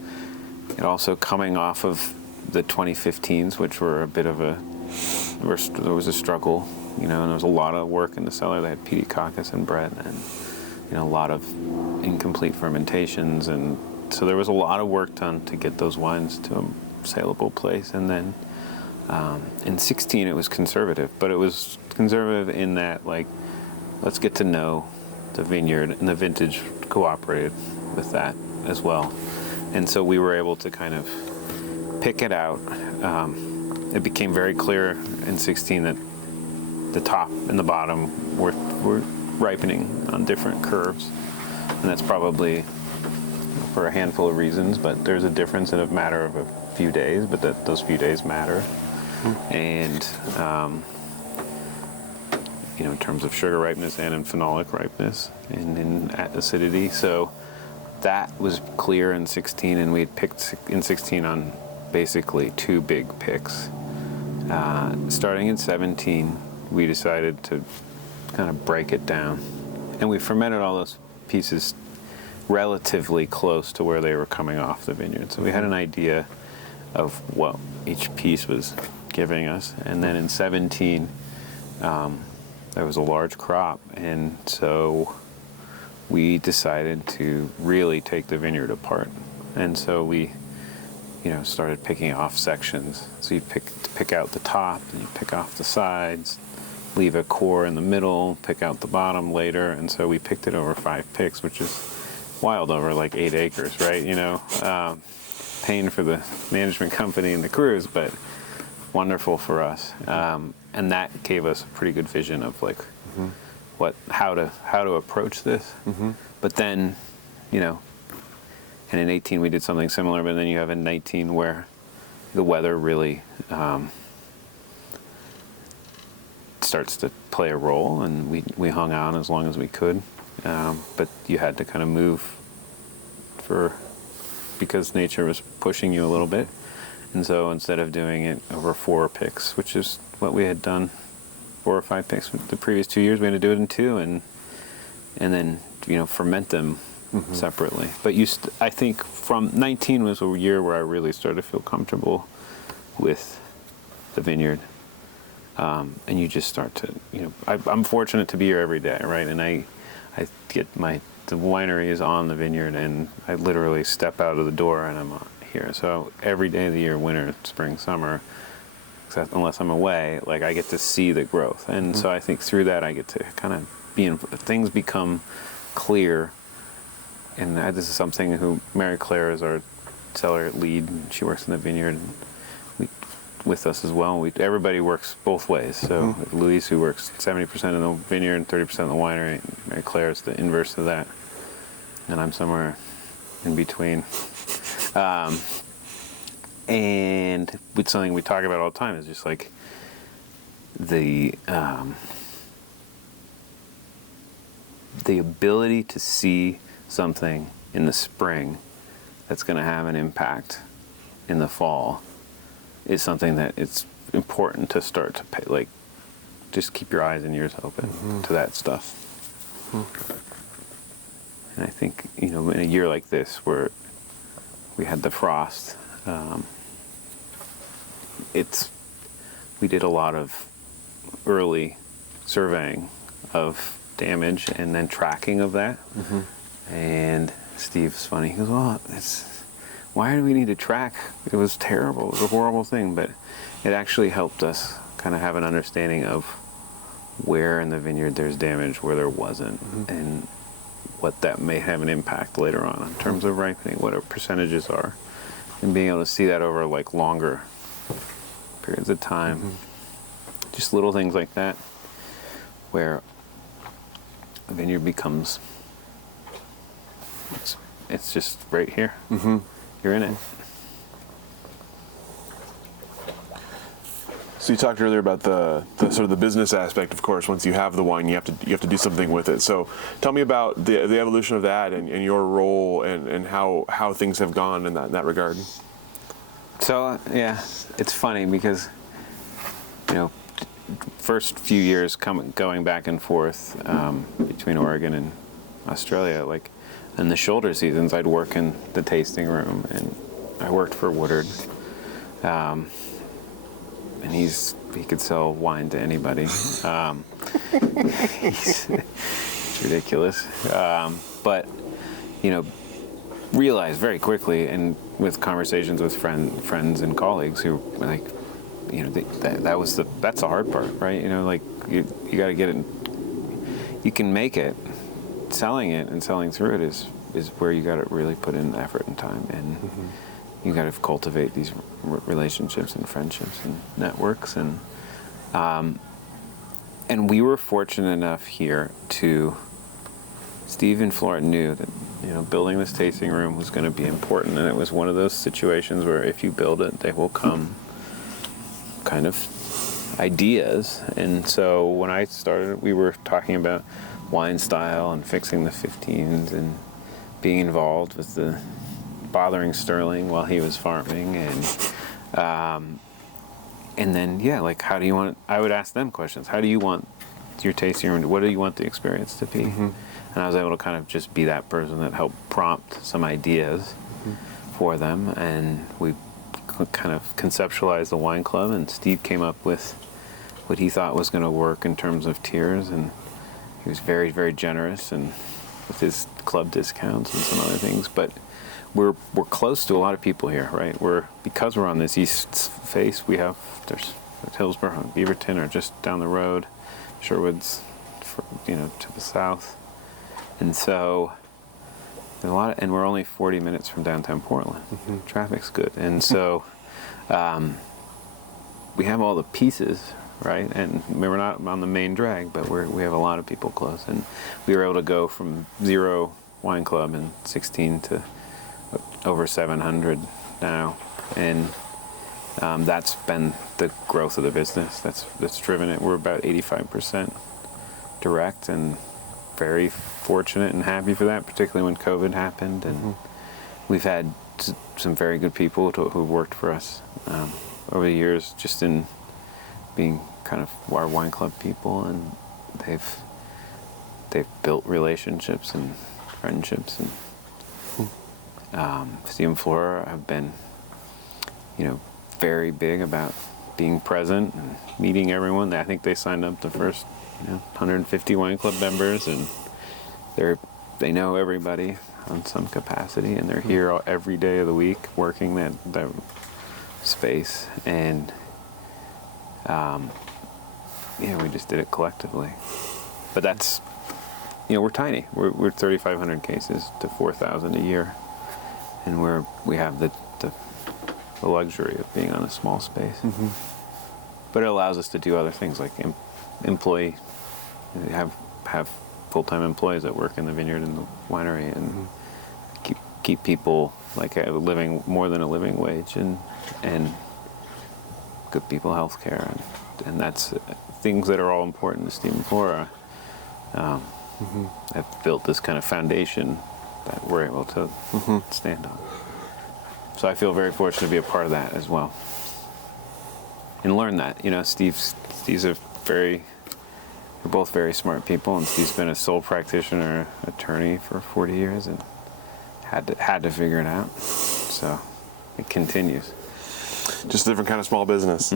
it also coming off of the 2015s, which were a bit of there was a struggle, and there was a lot of work in the cellar. They had pediococcus and Brett, and a lot of incomplete fermentations, and so there was a lot of work done to get those wines to a saleable place. And then in 16 it was conservative, but it was conservative in that, like, let's get to know the vineyard, and the vintage cooperated with that as well. And so we were able to kind of pick it out. It became very clear in 16 that the top and the bottom were ripening on different curves, and that's probably for a handful of reasons, but there's a difference in a matter of a few days, but those few days matter. And in terms of sugar ripeness and in phenolic ripeness and in acidity. So that was clear in 16, and we had picked in 16 on basically two big picks. Starting in 17, we decided to kind of break it down, and we fermented all those pieces relatively close to where they were coming off the vineyard. So we had an idea of what each piece was giving us. And then in 17, there was a large crop, and so we decided to really take the vineyard apart. And so we started picking off sections. So you pick out the top, and you pick off the sides, leave a core in the middle, pick out the bottom later. And so we picked it over 5 picks, which is wild, over like 8 acres, right? Pain for the management company and the crews, but wonderful for us. And that gave us a pretty good vision of like how to approach this. But then, and in 18 we did something similar, but then you have in 19 where the weather really starts to play a role, and we hung on as long as we could, but you had to kind of move because nature was pushing you a little bit. And so instead of doing it over 4 picks, which is what we had done, 4 or 5 picks the previous 2 years, we had to do it in 2, and then ferment them separately. But I think from 19 was a year where I really started to feel comfortable with the vineyard. And you just start to, I'm fortunate to be here every day, right? And I get the winery is on the vineyard, and I literally step out of the door and I'm here. So every day of the year, winter, spring, summer, except unless I'm away, like I get to see the growth. And so I think through that I get to kind of things become clear. And this is something Mary Claire is our cellar lead, and she works in the vineyard with us as well. Everybody works both ways. So Louise, who works 70% in the vineyard and 30% in the winery, Mary Claire is the inverse of that, and I'm somewhere in between. And it's something we talk about all the time, is just like the ability to see something in the spring that's going to have an impact in the fall is something that it's important to start to pay, like, just keep your eyes and ears open to that stuff. And I think, in a year like this where we had the frost, we did a lot of early surveying of damage and then tracking of that. And Steve's funny. He goes, "Well, why do we need to track? It was terrible. It was a horrible thing." But it actually helped us kind of have an understanding of where in the vineyard there's damage, where there wasn't, and what that may have an impact later on in terms of ripening, what our percentages are, and being able to see that over like longer periods of time. Just little things like that, where the vineyard becomes, it's just right here. You're in it. So you talked earlier about the sort of the business aspect. Of course, once you have the wine, you have to do something with it. So tell me about the evolution of that and your role and how things have gone in that regard. So yeah, it's funny because, you know, first few years going back and forth between Oregon and Australia, like in the shoulder seasons, I'd work in the tasting room, and I worked for Woodard. And he could sell wine to anybody. It's ridiculous. But, you know, realized very quickly, and with conversations with friends and colleagues who were like, you know, that's the hard part, right? You know, like you got to get it. You can make it. Selling it and selling through it is where you got to really put in effort and time, and you got to cultivate these relationships and friendships and networks, and we were fortunate enough here to. Steve and Flora knew that, you know, building this tasting room was going to be important, and it was one of those situations where if you build it, they will come kind of ideas. And so when I started, we were talking about wine style and fixing the 15s and being involved with the bothering Sterling while he was farming, and then like, how do you want? I would ask them questions. How do you want your tasting room? What do you want the experience to be? And I was able to kind of just be that person that helped prompt some ideas for them, and we kind of conceptualized the wine club. And Steve came up with what he thought was going to work in terms of tiers, and he was very, very generous and with his club discounts and some other things. But we're close to a lot of people here, right? Because we're on this east face, there's Hillsborough and Beaverton are just down the road, Sherwood's, to the south, and so there's a lot and we're only 40 minutes from downtown Portland. Traffic's good, and so we have all the pieces, right? And we're not on the main drag, but we have a lot of people close, and we were able to go from 0 wine club in 16 to over 700 now, and that's been the growth of the business that's driven it. We're about 85% direct, and very fortunate and happy for that, particularly when COVID happened. And we've had some very good people who've worked for us over the years, just in being kind of our wine club people, and they've built relationships and friendships. And Steve and Flora have been, very big about being present and meeting everyone. I think they signed up the first 150 wine club members, and they know everybody on some capacity, and they're here every day of the week working that space. And we just did it collectively. But that's, we're tiny. We're 3,500 cases to 4,000 a year, and we have the luxury of being on a small space. But it allows us to do other things like have full-time employees that work in the vineyard and the winery, and keep people like living more than a living wage, and good people health care, and that's things that are all important to Steve and Flora. Have built this kind of foundation that we're able to stand on. So I feel very fortunate to be a part of that as well, and learn that. Steve's they're both very smart people, and Steve's been a sole practitioner attorney for 40 years and had to figure it out. So it continues. Just a different kind of small business.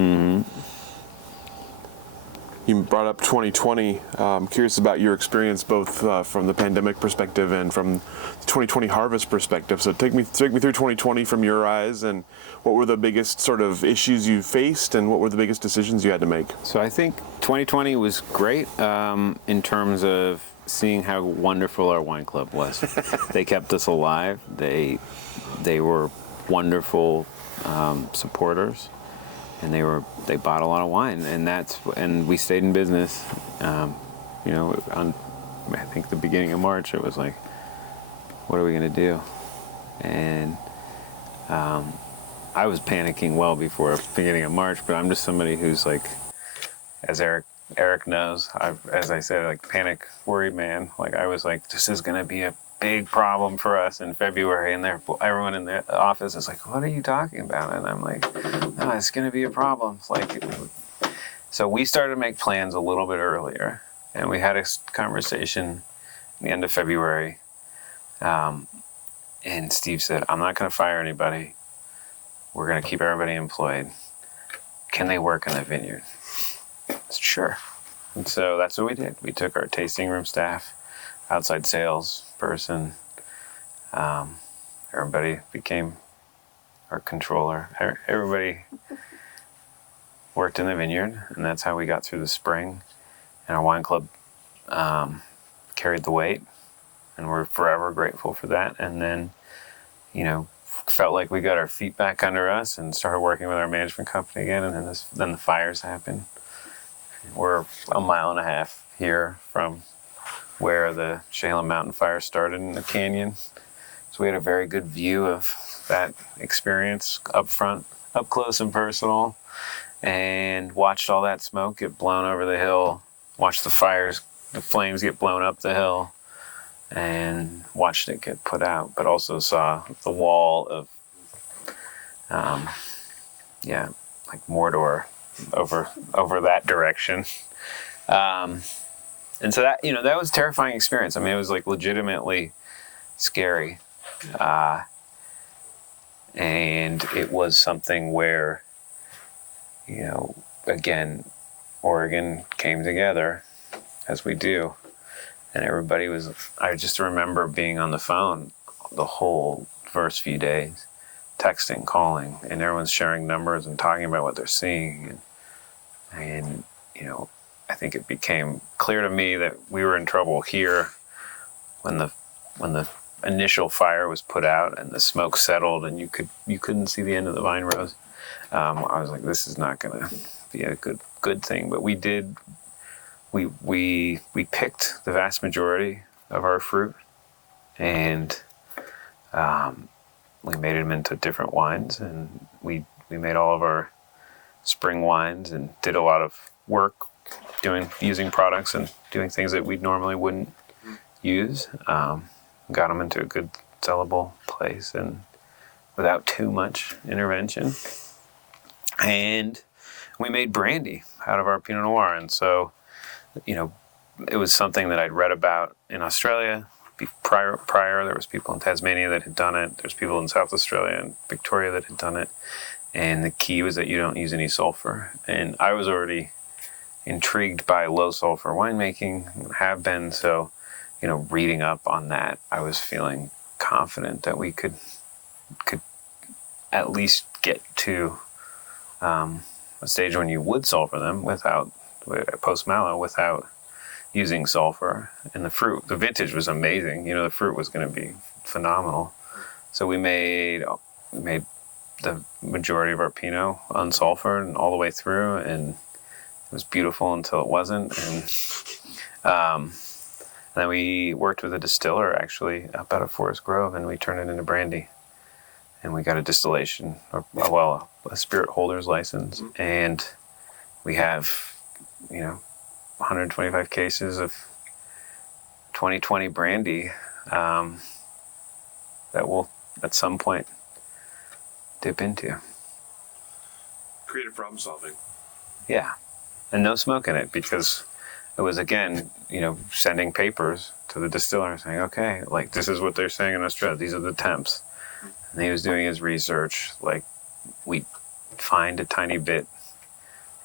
You brought up 2020. I'm curious about your experience, both from the pandemic perspective and from the 2020 harvest perspective. So take me through 2020 from your eyes, and what were the biggest sort of issues you faced, and what were the biggest decisions you had to make? So I think 2020 was great in terms of seeing how wonderful our wine club was. They kept us alive. They were wonderful supporters. And they bought a lot of wine, and we stayed in business, I think the beginning of March, it was like, what are we going to do? And I was panicking well before beginning of March, but I'm just somebody who's like, as Eric knows, as I said, like panic worried man. Like I was like, this is going to be a big problem for us in February, and everyone in the office is like, what are you talking about? And I'm like, no, it's going to be a problem. Like, so we started to make plans a little bit earlier, and we had a conversation at the end of February, and Steve said, I'm not going to fire anybody. We're going to keep everybody employed. Can they work in the vineyard? I said, sure. And so that's what we did. We took our tasting room staff, outside sales person. Everybody became our controller. Everybody worked in the vineyard, and that's how we got through the spring. And our wine club carried the weight, and we're forever grateful for that. And then, felt like we got our feet back under us and started working with our management company again. And then the fires happened. We're a mile and a half here from where the Shalem Mountain fire started in the canyon. So we had a very good view of that experience up front, up close and personal, and watched all that smoke get blown over the hill, watched the flames get blown up the hill, and watched it get put out, but also saw the wall of, like Mordor over that direction. And so that, that was a terrifying experience. I mean, it was like legitimately scary. And it was something where, again, Oregon came together, as we do. And I just remember being on the phone the whole first few days, texting, calling, and everyone's sharing numbers and talking about what they're seeing. And I think it became clear to me that we were in trouble here when the initial fire was put out and the smoke settled and you couldn't see the end of the vine rows. I was like, this is not going to be a good thing. But we did. We picked the vast majority of our fruit, and we made them into different wines, and we made all of our spring wines and did a lot of work using products and doing things that we normally wouldn't use. Got them into a good sellable place and without too much intervention. And we made brandy out of our Pinot Noir. And so, it was something that I'd read about in Australia prior. There was people in Tasmania that had done it. There's people in South Australia and Victoria that had done it. And the key was that you don't use any sulfur. And I was already intrigued by low sulfur winemaking, have been. So, reading up on that, I was feeling confident that we could at least get to a stage when you would sulfur them post-mallow without using sulfur. And the vintage was amazing. The fruit was going to be phenomenal. So we made the majority of our Pinot unsulfured and all the way through, and it was beautiful until it wasn't. And then we worked with a distiller actually up out of Forest Grove, and we turned it into brandy. And we got a distillation, a spirit holder's license, and we have, 125 cases of 2020 brandy that we'll at some point dip into. Creative problem solving. Yeah, and no smoke in it, because it was, again, sending papers to the distiller saying, okay, like, this is what they're saying in Australia. These are the temps. And he was doing his research. Like, we find a tiny bit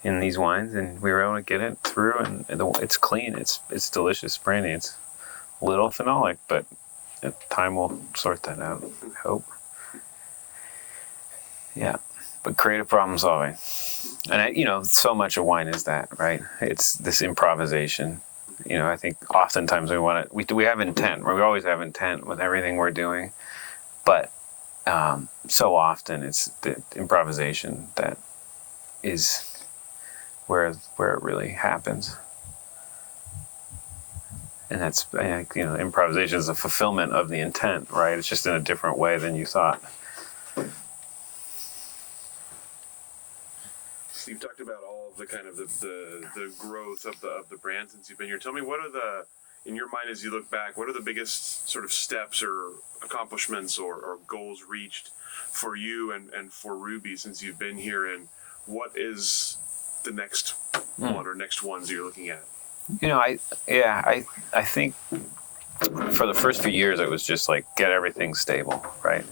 in these wines, and we were able to get it through, and it's clean. It's delicious brandy. It's a little phenolic, but time will sort that out, I hope. Yeah, but creative problem solving. And, so much of wine is that, right? It's this improvisation. I think oftentimes we have intent. We always have intent with everything we're doing. But so often it's the improvisation that is where it really happens. And that's, improvisation is a fulfillment of the intent, right? It's just in a different way than you thought. So you've talked about all of the kind of the growth of the brand since you've been here. Tell me, what are in your mind as you look back, what are the biggest sort of steps or accomplishments or goals reached for you and for Ruby since you've been here, and what is the next one or next ones you're looking at? I think for the first few years it was just like get everything stable, right,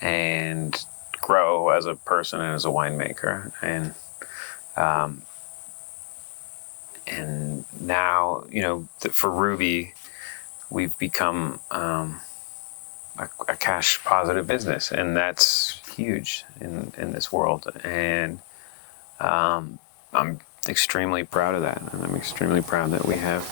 and grow as a person and as a winemaker, and now for Ruby, we've become a cash positive business, and that's huge in this world, and I'm extremely proud of that, and I'm extremely proud that we have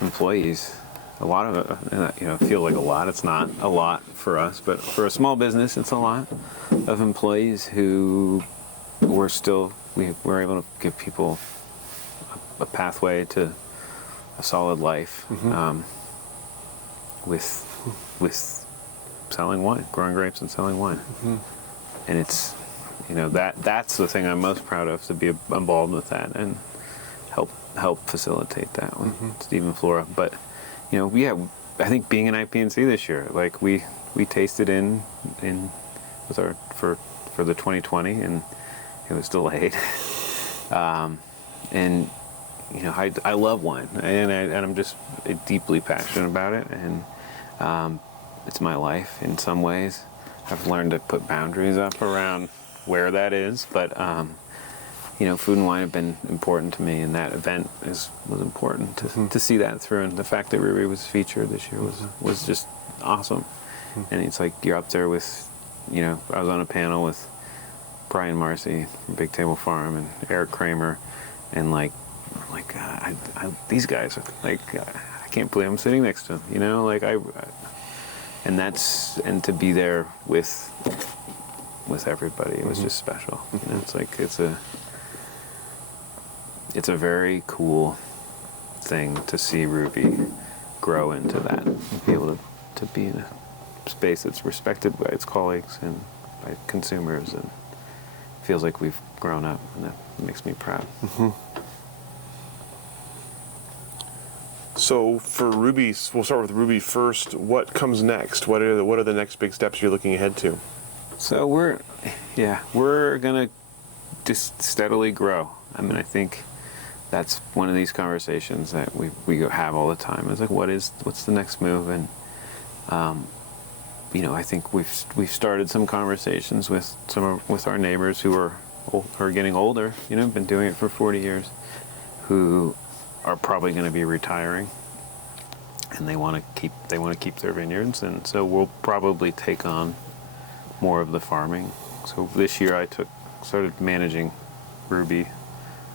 employees. A lot of it, feel like a lot. It's not a lot for us, but for a small business, it's a lot of employees who we're able to give people a pathway to a solid life, with selling wine, growing grapes and selling wine, and it's. That's the thing I'm most proud of, to be involved with that and help facilitate that with Steve Flora. But I think being an IPNC this year, like we tasted in with our for the 2020, and it was delayed. And I love wine, and I'm just deeply passionate about it, and it's my life in some ways. I've learned to put boundaries up around where that is, but food and wine have been important to me, and that event was important to see that through, and the fact that Ruby was featured this year was just awesome. And it's like you're up there with, I was on a panel with Brian Marcy from Big Table Farm and Eric Kramer, and these guys are I can't believe I'm sitting next to them, and to be there with everybody, it was just special. It's a very cool thing to see Ruby grow into that, be able to be in a space that's respected by its colleagues and by consumers, and feels like we've grown up, and that makes me proud. So for Ruby, we'll start with Ruby first. What comes next? What are the next big steps you're looking ahead to? So we're gonna just steadily grow. I mean, I think that's one of these conversations that we have all the time. It's like, what's the next move? And I think we've started some conversations with our neighbors who are getting older. Been doing it for 40 years, who are probably going to be retiring, and they want to keep their vineyards, and so we'll probably take on more of the farming. So this year I started managing Ruby,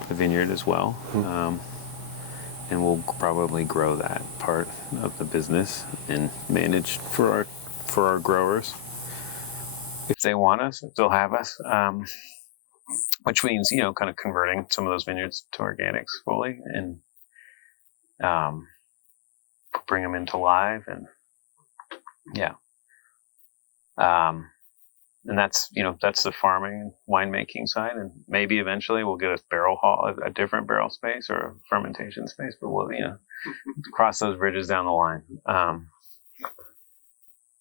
the vineyard, as well, and we'll probably grow that part of the business and manage for our growers. If they want us, if they'll have us, which means kind of converting some of those vineyards to organics fully, and bring them into live, and and that's the farming, winemaking side, and maybe eventually we'll get a barrel hall, a different barrel space or a fermentation space, but we'll cross those bridges down the line.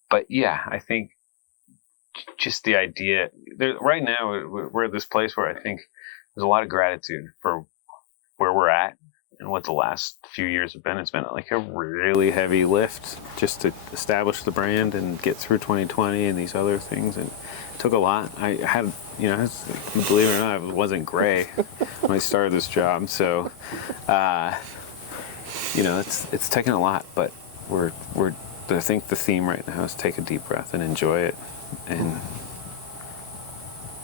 But I think just the idea right now, we're at this place where I think there's a lot of gratitude for where we're at and what the last few years have been. It's been like a really heavy lift just to establish the brand and get through 2020 and these other things, and it took a lot. I had, believe it or not, it wasn't gray when I started this job, so it's taken a lot, but I think the theme right now is take a deep breath and enjoy it, and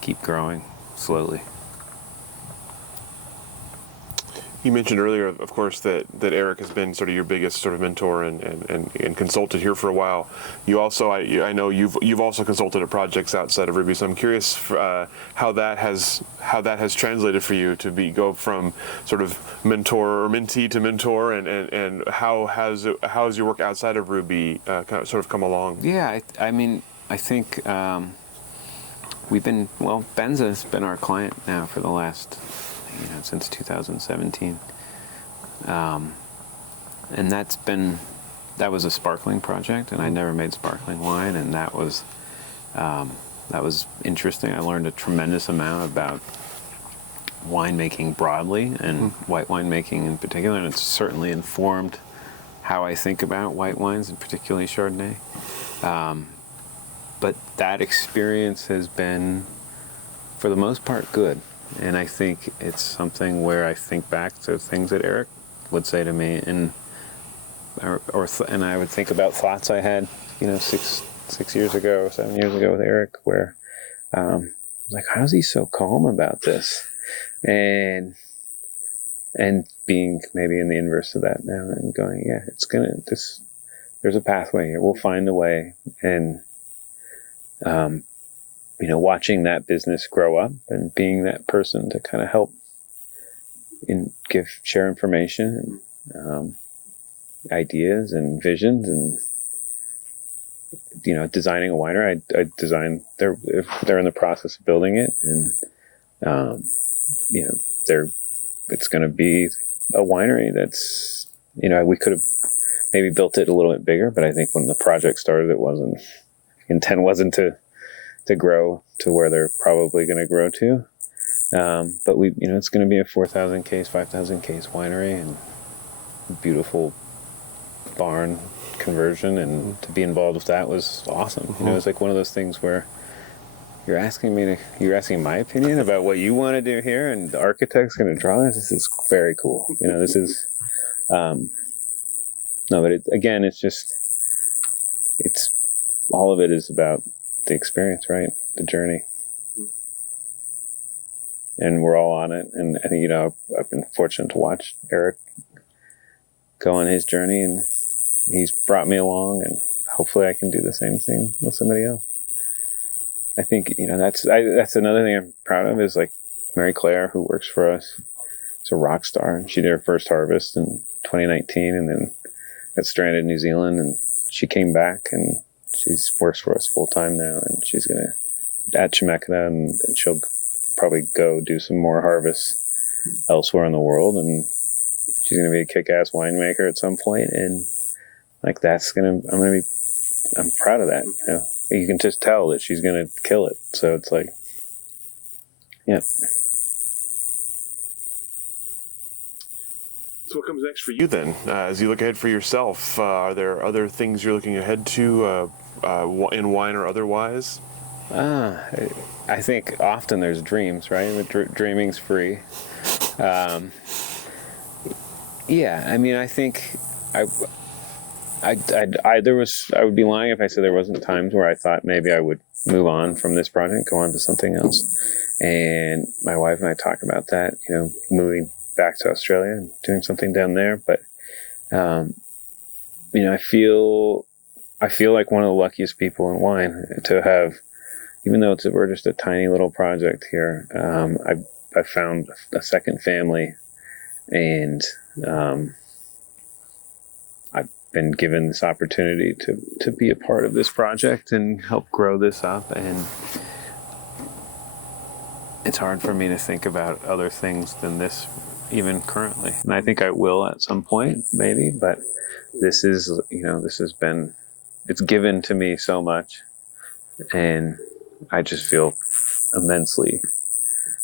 keep growing slowly. You mentioned earlier, of course, that Eric has been sort of your biggest sort of mentor and consultant here for a while. You also, I know you've also consulted at projects outside of Ruby. So I'm curious how that has translated for you to go from sort of mentor or mentee to mentor, and how has your work outside of Ruby kind of sort of come along? Yeah, I mean, I think Benza's been our client now for the last, since 2017. And that was a sparkling project, and I never made sparkling wine, and that was interesting. I learned a tremendous amount about winemaking broadly and white winemaking in particular, and it's certainly informed how I think about white wines, and particularly Chardonnay. But that experience has been, for the most part, good. And I think it's something where I think back to things that Eric would say to me, and I would think about thoughts I had, 6 years ago or 7 years ago with Eric, where I was like, how's he so calm about this? And being maybe in the inverse of that now, and going, yeah, there's a pathway here. We'll find a way. And watching that business grow up and being that person to kind of help share information and ideas and visions, and designing a winery. I designed they're in the process of building it, and it's going to be a winery that's, we could have maybe built it a little bit bigger, but I think when the project started, intent wasn't to grow to where they're probably going to grow to. But it's going to be a 4,000 case, 5,000 case winery, and beautiful barn conversion, and to be involved with that was awesome. It's like one of those things where you're asking my opinion about what you want to do here, and the architect's going to draw this. This is very cool. This is, no, but it's all of it is about the experience, right? The journey. And we're all on it. And I think, I've been fortunate to watch Eric go on his journey, and he's brought me along, and hopefully I can do the same thing with somebody else. I think, that's another thing I'm proud of, is like Mary Claire, who works for us. She's a rock star, and she did her first harvest in 2019, and then got stranded in New Zealand, and she came back, and she's works for us full time now, and she's at Chemeketa, and she'll probably go do some more harvests elsewhere in the world, and she's gonna be a kick-ass winemaker at some point, and like I'm proud of that. You can just tell that she's gonna kill it. So it's like, yeah. So what comes next for you then, as you look ahead for yourself? Are there other things you're looking ahead to, in wine or otherwise? I think often there's dreams, right? Dreaming's free. Yeah, I mean, I think I would be lying if I said there wasn't times where I thought maybe I would move on from this project, go on to something else. And my wife and I talk about that, moving back to Australia and doing something down there. But, I feel like one of the luckiest people in wine to have, even though we're just a tiny little project here. I found a second family, and I've been given this opportunity to be a part of this project and help grow this up. And it's hard for me to think about other things than this, even currently. And I think I will at some point, maybe, but this has been, it's given to me so much, and I just feel immensely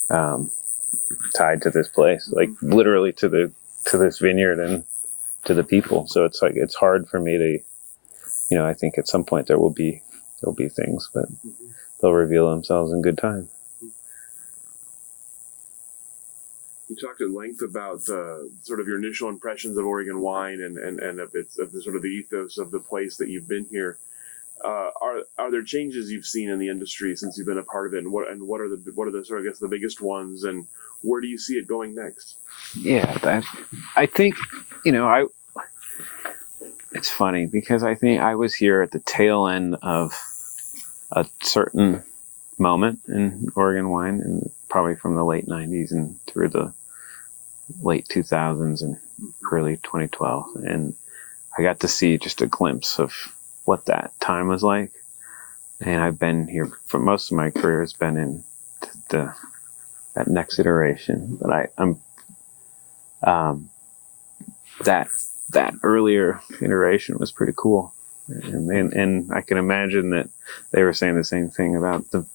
tied to this place, like literally to this vineyard and to the people. So it's like, it's hard for me to, I think at some point there'll be things, but they'll reveal themselves in good time. You talked at length about sort of your initial impressions of Oregon wine and of the sort of the ethos of the place that you've been here. Are there changes you've seen in the industry since you've been a part of it, and what are the sort of, I guess, the biggest ones, and where do you see it going next? Yeah, I think, it's funny because I think I was here at the tail end of a certain moment in Oregon wine, and probably from the late 90s and through the late 2000s and early 2012. And I got to see just a glimpse of what that time was like. And I've been here for most of my career. It's been in that next iteration. But I'm that earlier iteration was pretty cool. And I can imagine that they were saying the same thing about the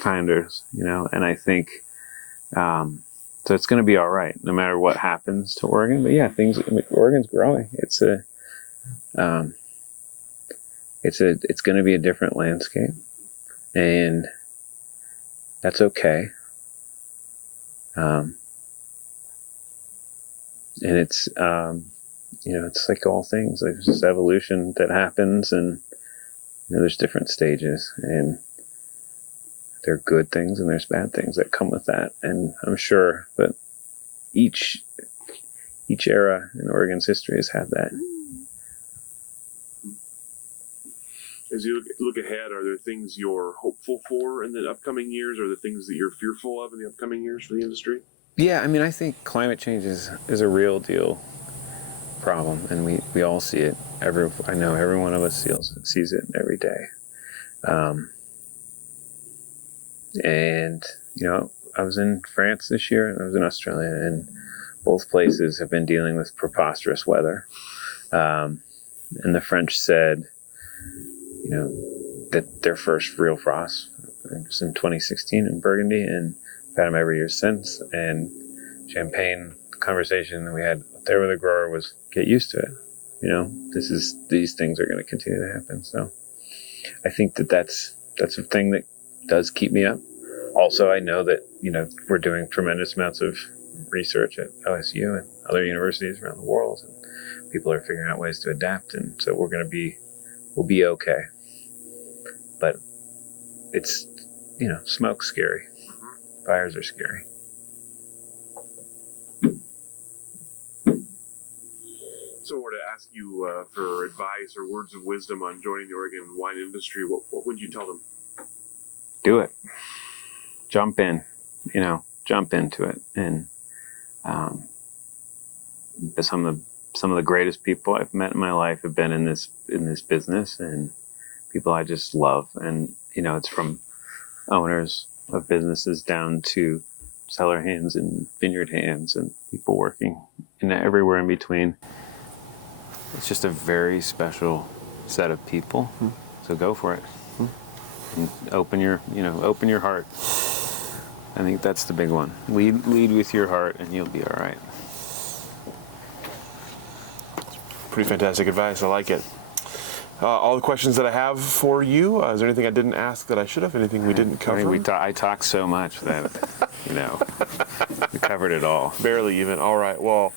founders, and I think, so it's going to be all right, no matter what happens to Oregon. But yeah, Oregon's growing. It's going to be a different landscape, and that's okay. And it's, it's like all things. There's this evolution that happens, and there's different stages, and there are good things and there's bad things that come with that. And I'm sure that each era in Oregon's history has had that. As you look ahead, are there things you're hopeful for in the upcoming years, or the things that you're fearful of in the upcoming years for the industry? Yeah, I think climate change is a real deal problem, and we all see it. I know every one of us sees it every day. And I was in France this year, and I was in Australia, and both places have been dealing with preposterous weather. And the French said, that their first real frost was in 2016 in Burgundy, and I've had them every year since. And Champagne, the conversation that we had there with the grower was, get used to it. These things are going to continue to happen. So I think that's a thing that does keep me up. Also, I know that, we're doing tremendous amounts of research at OSU and other universities around the world, and people are figuring out ways to adapt. And so we'll be okay. But it's, smoke's scary. Fires are scary. So, were to ask you for advice or words of wisdom on joining the Oregon wine industry, what would you tell them? Do it. Jump in. Jump into it. And some of the greatest people I've met in my life have been in this business, and people I just love. And it's from owners of businesses down to cellar hands and vineyard hands and people working everywhere in between. It's just a very special set of people. So go for it. And open your heart. I think that's the big one. Lead with your heart, and you'll be all right. Pretty fantastic advice. I like it. All the questions that I have for you. Is there anything I didn't ask that I should have? Anything we didn't cover? I talk so much that we covered it all. Barely even. All right. Well,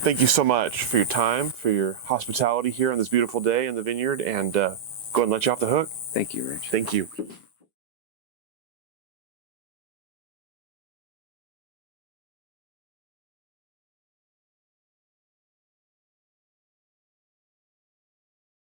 thank you so much for your time, for your hospitality here on this beautiful day in the vineyard, and go ahead and let you off the hook. Thank you, Rich. Thank you.